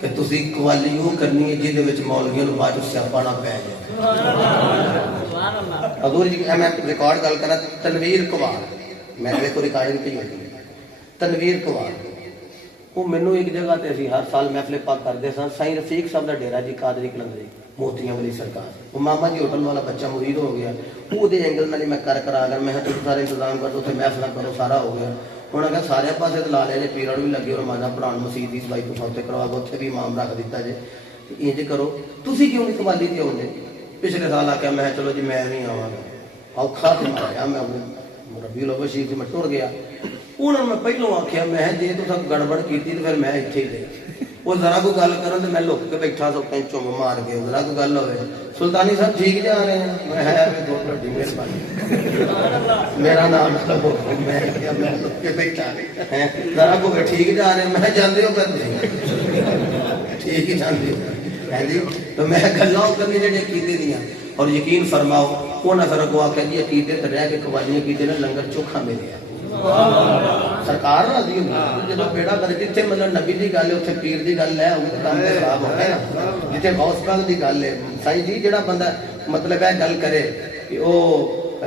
کہ تسی قوالی وہ کرنی ہے جہدے وچ مولویوں نو بعد سیاپا نہ پے جائے حضور جی میں ریکارڈ گل کرا تنویر قوال میں دیکھو ریکارڈنگ کی ہوئی تنویر قوال وہ مینوں ایک جگہ تے اسی ہر سال محفل پاک کردے سن سائیں رفیق صاحب دا ڈیرا جی قادری کلندری موتیاں والی سرکار وہ ماما جی ہوٹل والا بچہ مرید ہو گیا وہ دے اینگل نال میں کر اگر میں تو سارے انتظام کر دو تے محفل کرو سارا ہو گیا ہن اگر سارے پاسے لا لے پیریڈ بھی لگے اور مانا پڑھان مسجد دی صفائی کو تے کروا اوتھے بھی امام رکھ دیتا جے انج کرو تسی کیوں نہیں قوالی تے اوندے پچھلے سال آکھیا میں چلو جی میں نہیں آواں گا اوکھا تے ماریا میں ربیع الاول شریف میں ٹر گیا انہوں نے پہلو آخیا میں جی تو گڑبڑ کی پھر میں اتنے ہی وہ ذرا کوئی گل کرن تو میں لک کے بیٹھا سو چم مار کے ذرا کوئی گل ہوئے سلطانی صاحب ٹھیک جا رہے ہیں میں ہے بہت بڑی مہربانی میرا نام میں لک کے بیٹھا ذرا کو ٹھیک جا رہے ہیں میں جانے ہو کر ٹھیک ہی جانے ہو جی تو میں گلاں کرنی جڑی کیتے دیاں اور یقین فرماؤ انہاں پھر اگوں آخیا جی عقیدے تے رہ کے قوالیاں کیتے نے لنگر چوکھا ملیا سرکار راضی ہوئی جب بیڑا کر جتھے مطلب نبی دی گل ہے اوتھے پیر دی گل ہے اوتھے کام تے خراب ہو گیا جتھے غوث پاک دی گل ہے سائیں جی جڑا بندہ مطلب ہے گل کرے کہ او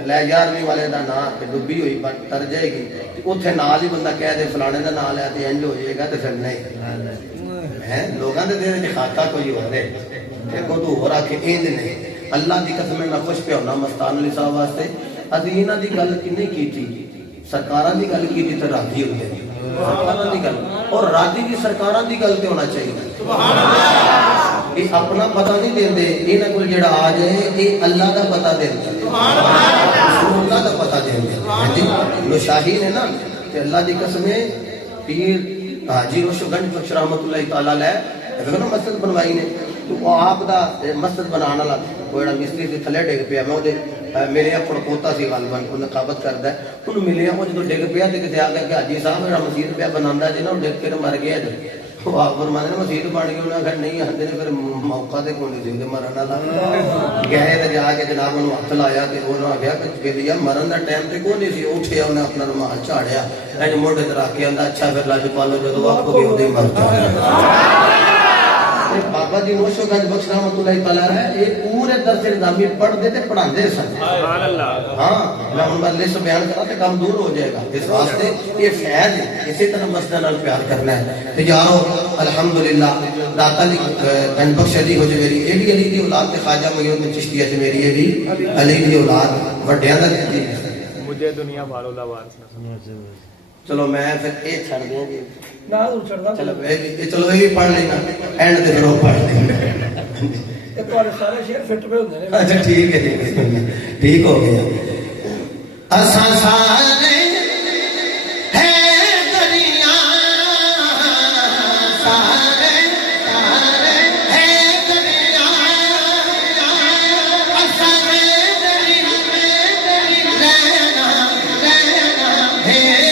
لے یارویں والے دا نام تے ڈبی ہوئی تر جائے گی تے اوتھے نال ہی بندہ کہہ دے فلانے دا نام لے تے انج ہو جائے گا تے پھر نہیں ہے لوگاں دے دل وچ خاکا کوئی ہو رہے تے کو تو ہو رہا کہ انج نہیں اللہ دی قسم میں خوش پہ ہونا مستان علی صاحب واسطے اسی انہاں دی گل کنے کیتی سرکاراں دی گل کیتی تے راضی ہوئے سرکاراں دی گل اور راضی دی سرکاراں دی گل تے ہونا چاہیے سبحان اللہ یہ اپنا پتہ نہیں دیندے انہاں کول جڑا آ جائے اے اللہ دا پتہ دیندے سبحان اللہ اللہ دا پتہ دیندے جی لو شاہین ہے نا تے اللہ دی قسم ہے پیر حاجی روشو گنج بخش رحمت اللہ تعالی علیہ اگر مسجد بنوائی نے تو آپ دا مسجد بنانا والا وہ جڑا مستری سے تھلے ڈگ پیا میں اودے میرے اپنا پوتا سی غالباً وہ نقابت کردا ہے انہوں ملیا وہ جدوں ڈگ پیا تے کتے آ گیا کہ حاجی صاحب میرا مسجد پیا بناندا جی نا ڈگ کے مر گیا جی وہ آپ فرماندے نے مسجد بن گئی انہاں کہ نہیں آندے نے پھر موقع تے کوئی نہیں سی مرن والا گئے تے جا کے جناب انہوں ہاتھ لایا تے انہوں آ گیا کہ بھیا مرن دا ٹائم تے کوئی نہیں سی اٹھیا انہیں اپنا رومال جھاڑیا اینج موڈے تے رکھ کے آندا اچھا پھر لاج پالو جدوں آپ کو اودے مر جانا بابا جی نوشو گنج بخش رحمت اللہ تعالی ہے یہ پورے درس نظامی پڑھ دے تے پڑھاندے سن سبحان اللہ ہاں میں ہن میں لسٹ بیان کرا تے کام دور ہو جائے گا اس واسطے یہ فیض ہے اسی طرح مسجد نال پیار کرنا ہے تے یارو الحمدللہ داتا علی گنج بخش علی ہو جویری یہ بھی علی دی اولاد تے خواجہ معین الدین چشتی اجمیری یہ بھی علی دی اولاد وڈیاں دا دی مجھے دنیا بھاروں دا وارث نہ چلو میں پھر اے چھڑ دیا جی نہ چھڑدا چلو یہ بھی پڑھ لینا اینڈ تے پھر وہ پڑھ لینا تے تواڈے سارے شعر فٹ پہ ہوندے نے اچھا ٹھیک ہے ٹھیک ہو گیا اساں سارے ہے دریا سارے سارے ہے دریا اساں دریا رہنا رہنا ہے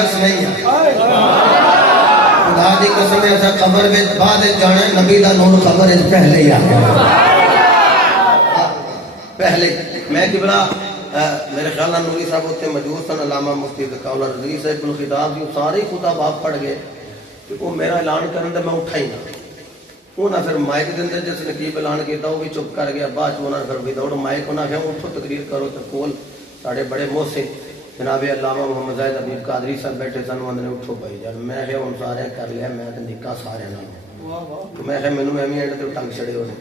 وارث نہیں ہے خدا دی قسم ہے اسا قبر میں بعد جانا نبی دا نور قبر وچ پہلے ہی آ گیا پہلے میں قبلہ میرے خیال نال نوری صاحب اتنے موجود سن علامہ مفتی ذکاء رضوی صاحب بن خطاب جو سارے خطاب آپ پڑھ گئے کہ وہ میرا اعلان کرن تے میں اٹھا ہی نہ انہاں پھر مائک دے اندر جس نقیب اعلان کیتا وہ بھی چپ کر گیا بعد چ انہاں پھر وداؤٹ مائک انہاں کہ اٹھو تقریر کرو تے کول ساڈے بڑے محسن جناب علامہ محمد زاہد حبیب قادری صاحب بیٹھے سن انہوں نے اٹھو بھائی جان میں کہ ہن سارے کر لیا میں تے نکاح سارے نال تو میں کہ مینوں ایویں اینڈ تے ٹنگ چھڑے ہونے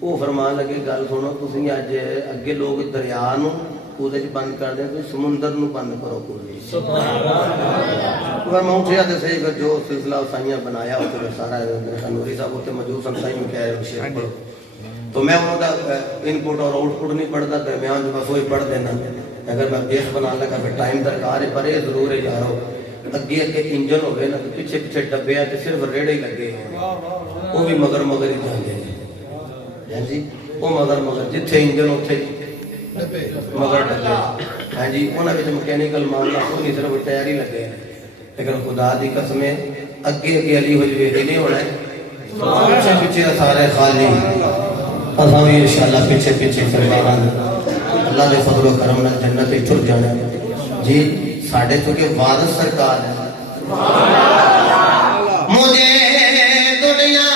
وہ فرمان لگے گل سنو تسی اج اگے لوگ دریا نو کودے چ بند کر دیں تسی سمندر نو بند کرو کودے سبحان اللہ پر میں اٹھیا تے صحیح جو سلسلہ سائیاں بنایا او تے سارا نوری صاحب تے موجود سن سائیں کہہ رہے شیخ پڑھو تو میں انہوں دا ان پٹ اور آؤٹ پٹ نہیں پڑھتا درمیان جو بس وہی پڑھ دینا اگر میں بیس بنا لگا پھر ٹائم درکار ہے پر یہ ضرور ہے یارو اگے اگے انجن ہوئے نا پیچھے پیچھے ڈبے ہیں صرف ریڑے ہی لگے ہیں وہ بھی مگر مگر ہی جانے ہیں جی وہ مگر مگر جتھے انجن اتھے مگر ڈبے ہاں جی انہوں نے مکینیکل معاملہ کو نہیں صرف ٹائر ہی لگے ہیں لیکن خدا دی قسمیں اگے اگے علی ہوئی ویدی نہیں ہونا ہے پیچھے پیچھے سارے خالی اساں بھی انشاءاللہ پیچھے پیچھے سرکار اللہ دے فضل و کرم نال جنت وچ ٹر جانا جی ساڈے چونکہ وارث سرکار ہے مجھے دنیا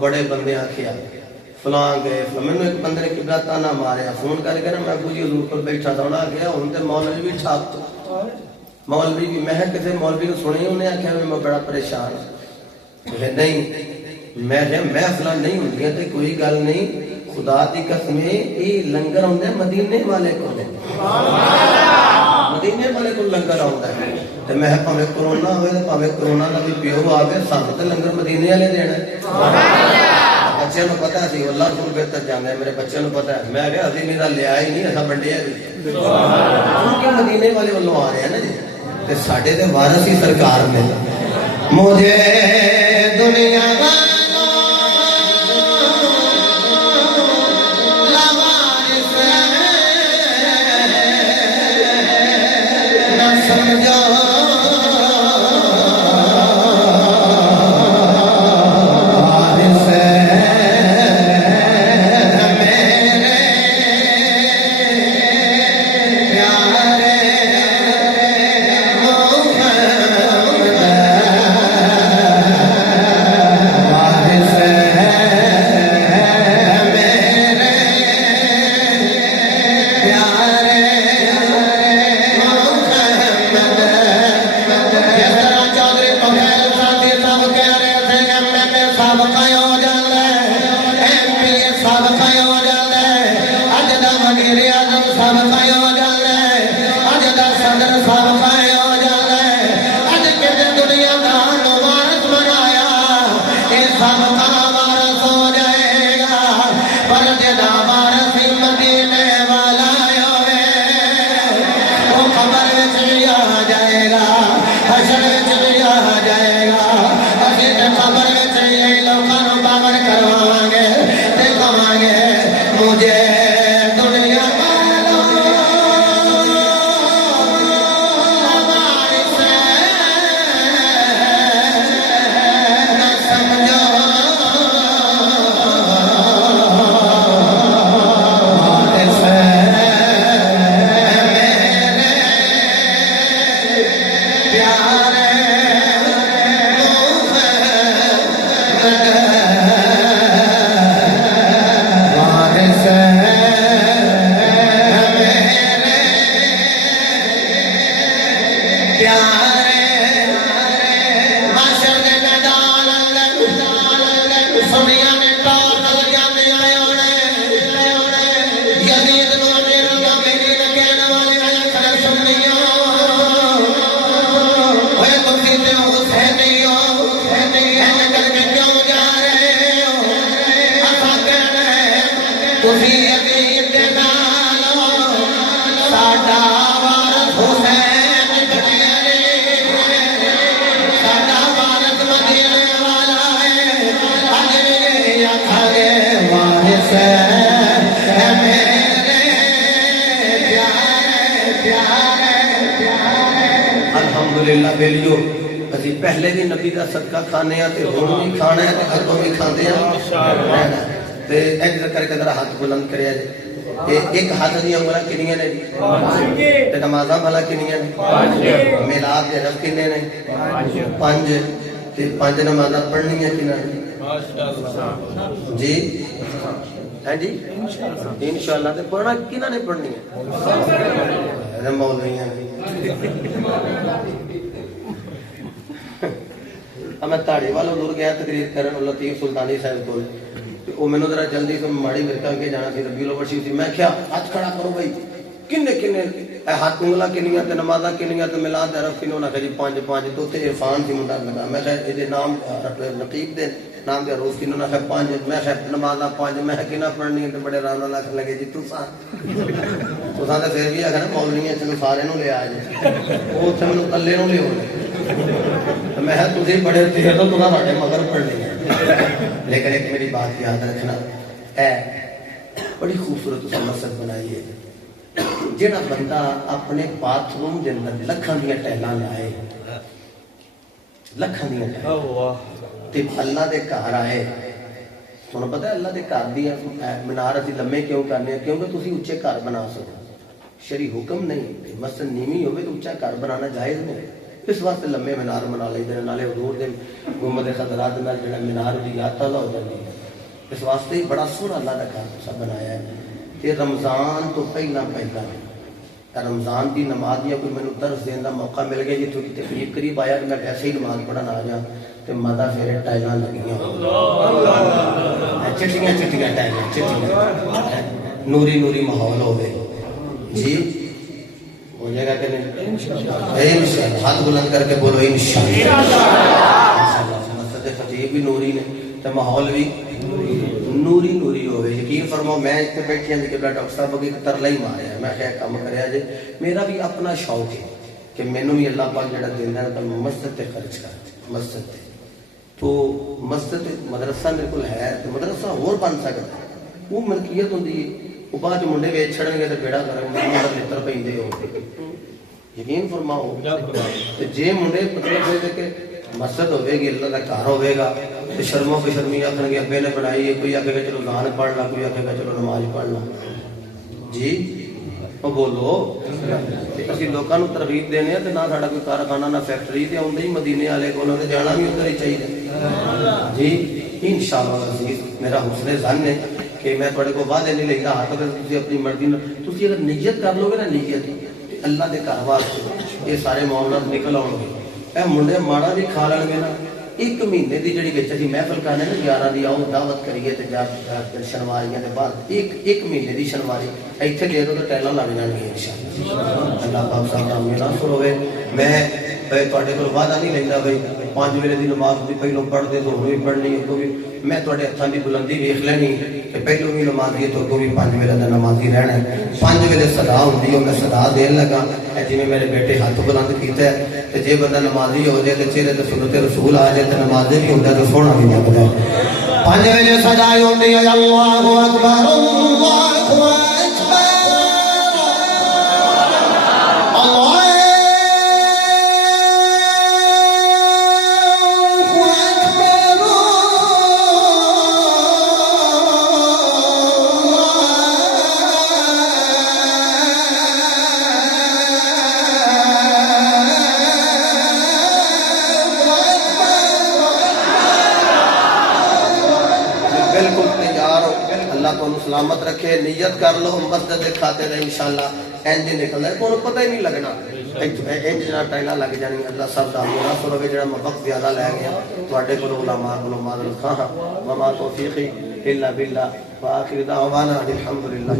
بڑے بندے آکھیا فلاں گئے میں نے ایک بندے نے قبلہ تانا ماریا فون کر کے نا میں ابو جی حضور پر بیٹھا تھا انہاں گیا ہن تے مولوی بھی ٹھاک تو مولوی بھی میں کسی مولوی کو سنی انہیں آکھیا میں بڑا پریشان کہ نہیں میں محفل نہیں ہوندیاں تے کوئی گل نہیں خدا دی قسم یہ لنگر ہوندا مدینے والے کو مدینے والے کو لنگر آوندا ہے تے میں پاویں کرونا ہوئے تے پاویں کرونا دا بھی پیو آوے سانوں تے لنگر مدینے والے دینا ہے بچے نو پتہ سی اللہ تو بہتر جاندا ہے میرے بچے نو پتہ ہے میں کہ ابھی میرا لیا ہی نہیں اسا بنڈیا بھی کیونکہ مدینے والے والوں آ رہے ہیں نا جی تے ساڈے تے وارث ہی سرکار نے مجھے دنیا سے سنیا نے ٹار نل جانے آئے ہونے یزید نو امیر المومنین نے کہنے والے آئے کھڑے سنیا اوے تسی تے حسینی ہو ایسے کر کے کیوں جا رہے ہو اساں کہنا ہے تسی یزید دے نال ساڈا وارث حسین بنیا ساڈا وارث مدینے والا ہے اج میرے آکھے وارث ہے میرے پیارے الحمدللہ بیلیو اسی پہلے بھی نبی دا صدقہ کھانے ہیں تے ہن بھی کھانا ہے تے اگوں بھی کھاندے ہیں تے ایک کر کے ذرا ہاتھ بلند کریا جی ایک ہاتھ دی انگلاں کنیاں نے جی تے نمازاں بھلا کنیاں نے میلاد دے رب کنے نے 5 تے 5 نمازاں پڑھنیاں کناں نے ماشاءاللہ جی ہاں جی انشاءاللہ تے پڑھنا کناں نے پڑھنی ہے مولویاں نے میں تاڑی والا دور گیا تقریر کرن لطیف سلطانی صاحب کو وہ مینوں ذرا جلدی سے ماڑی مرکا کے جانا سی ربیع الاول شریف میں کیا ہاتھ کھڑا کرو بھائی کنے ہاتھ انگلا کنیاں تے نمازاں کنیاں تے میلاد عرف کنوں نہ کہ 5 تو تے عرفان سی منڈا لگا میں کہ دے نام نقیب دے نام دے روز کنوں نہ کہ 5 میں کہ نمازاں 5 میں کنا پڑھنی تے بڑے رام لاکھ لگے جی تساں تے پھر بھی اگر مولویاں چ سارے نوں لے آ جے او تے مینوں کلے نوں لے میں تجھے بڑے دیر تو تمہیں بڑے مگر پڑھنی ہے لیکن ایک میری بات یاد رکھنا ہے بڑی خوبصورت مسجد بنائی ہے جڑا بندہ اپنے باتھ روم دے اندر لکھاں دیاں ٹائلاں لائے لکھاں دیاں ٹائلاں تے اللہ دے گھر آئے تھانوں پتہ ہے اللہ دے گھر دی مینار اسی لمے کیوں کرنے کیونکہ تسی اونچے گھر بنا سکو شرعی حکم نہیں مسجد نیوی ہوے تو اونچا گھر بنانا جائز نہیں اس واسطے لمبے مینار بنا لے دے نالے حضور دے گنبد خضرا دے نال جڑا مینار دی یاد تازہ ہو جاندی ہے اس واسطے بڑا سونا اللہ دا گھر سب بنایا ہے تے رمضان تو پہلا رمضان دی نماز یا کوئی مینوں درس دین دا موقع مل گیا جی تھوڑی تقریب قریب آیا کہ میں ویسے ہی نماز پڑھن آ جا تے مزہ پھر ٹائلاں لگیاں چٹیاں ٹائلاں چٹیاں نوری ماحول ہوے جی ہو جائے گا کہ نہیں انشاءاللہ ہاتھ بلند کر کے بولو انشاءاللہ مسجد خطیب بھی نوری نے تے ماحول بھی نوری ہوئے یقین فرماؤ میں اتنے بیٹھی ہوں کہ ڈاکٹر صاحب کو ایک ترلا ہی ماریا ہے میں خیر کام کریا جے میرا بھی اپنا شوق ہے کہ مینوں بھی اللہ پاک جڑا دیندا ہے تو مسجد تے خرچ کر مسجد تے تو مسجد مدرسہ میرے کول ہے تو مدرسہ اور بن سکتا ہے وہ ملکیت ہوندی ہے وہ بعد منڈے ویچ چھڑن گے تو بیڑا کرن گے لتر پیندے ہو یقین فرماؤ تے جے منڈے مطلب ہے کہ مسجد ہوے گی اللہ کا گھر ہوے گا تے شرموں پہ شرمی آکھن گے ابے نے بنائی ہے کوئی آکھے گا چلو گان پڑھ لا کوئی آکھے گا چلو نماز پڑھ لا جی او بولو اسی لوکاں نوں ترغیب دینے تے نہ ساڈا کوئی کارخانہ نہ فیکٹری تے اوندے ہی مدینے والے کولوں تے جانا بھی ادھر ہی چاہیے جی انشاءاللہ عزیز میرا حسن ظن ہے کہ میں تھوڑے کو وعدے نہیں لینا ہاتھ اگر تسی اپنی مرضی نال تسی اگر نیت کر لو گے نا نیت تے اللہ دے گھر واسطے یہ سارے معاملات نکل آؤ گے اے منڈے ماڑا بھی کھا لیں گے نا ایک مہینے دی جڑی وچ اسی محفل کرنے نا 11 دی آؤ دعوت کریے تے جا شنواریاں دے بعد ایک مہینے دی شنواری ایتھے دے دو تے ٹیلاں لگ جان گے انشاءاللہ اللہ پاک صاحب دا مناصر ہوے میں تواڈے کول وعدہ نہیں لیندا بھائی 5 ویلے دی نماز دی پہلو پڑھ دے تو ہوئی پڑھنی ہے تو میں تواڈے ہتھاں دی بلندی ویکھ لینی کہ پہلو بھی نمازی تو بھی 5 ویلے دا نمازی رہنا ہے 5 ویلے صدا ہوندی ہے میں صدا دین لگا جی میرے بیٹے ہاتھ بلند کیتا ہے تے جے بندہ نمازی ہو جائے تے چہرے تے سنت رسول آ جائے تے نمازی بھی ہوندا تے سونا بھی لگدا ہے 5 ویلے صدا ہوندی ہے اللہ اکبر سلامت رکھے نیت کر لو مسجد دے کھاتے رہے انشاءاللہ اینج نکلنا ہے کوئی پتہ ہی نہیں لگنا جنا ٹائلا لگ جانی اللہ سب دا میرا سر جڑا وقت زیادہ لے گیا تواڈے کول علماء کول معذرت خواہاں وما توفیقی الا باللہ وآخر دعوانا الحمدللہ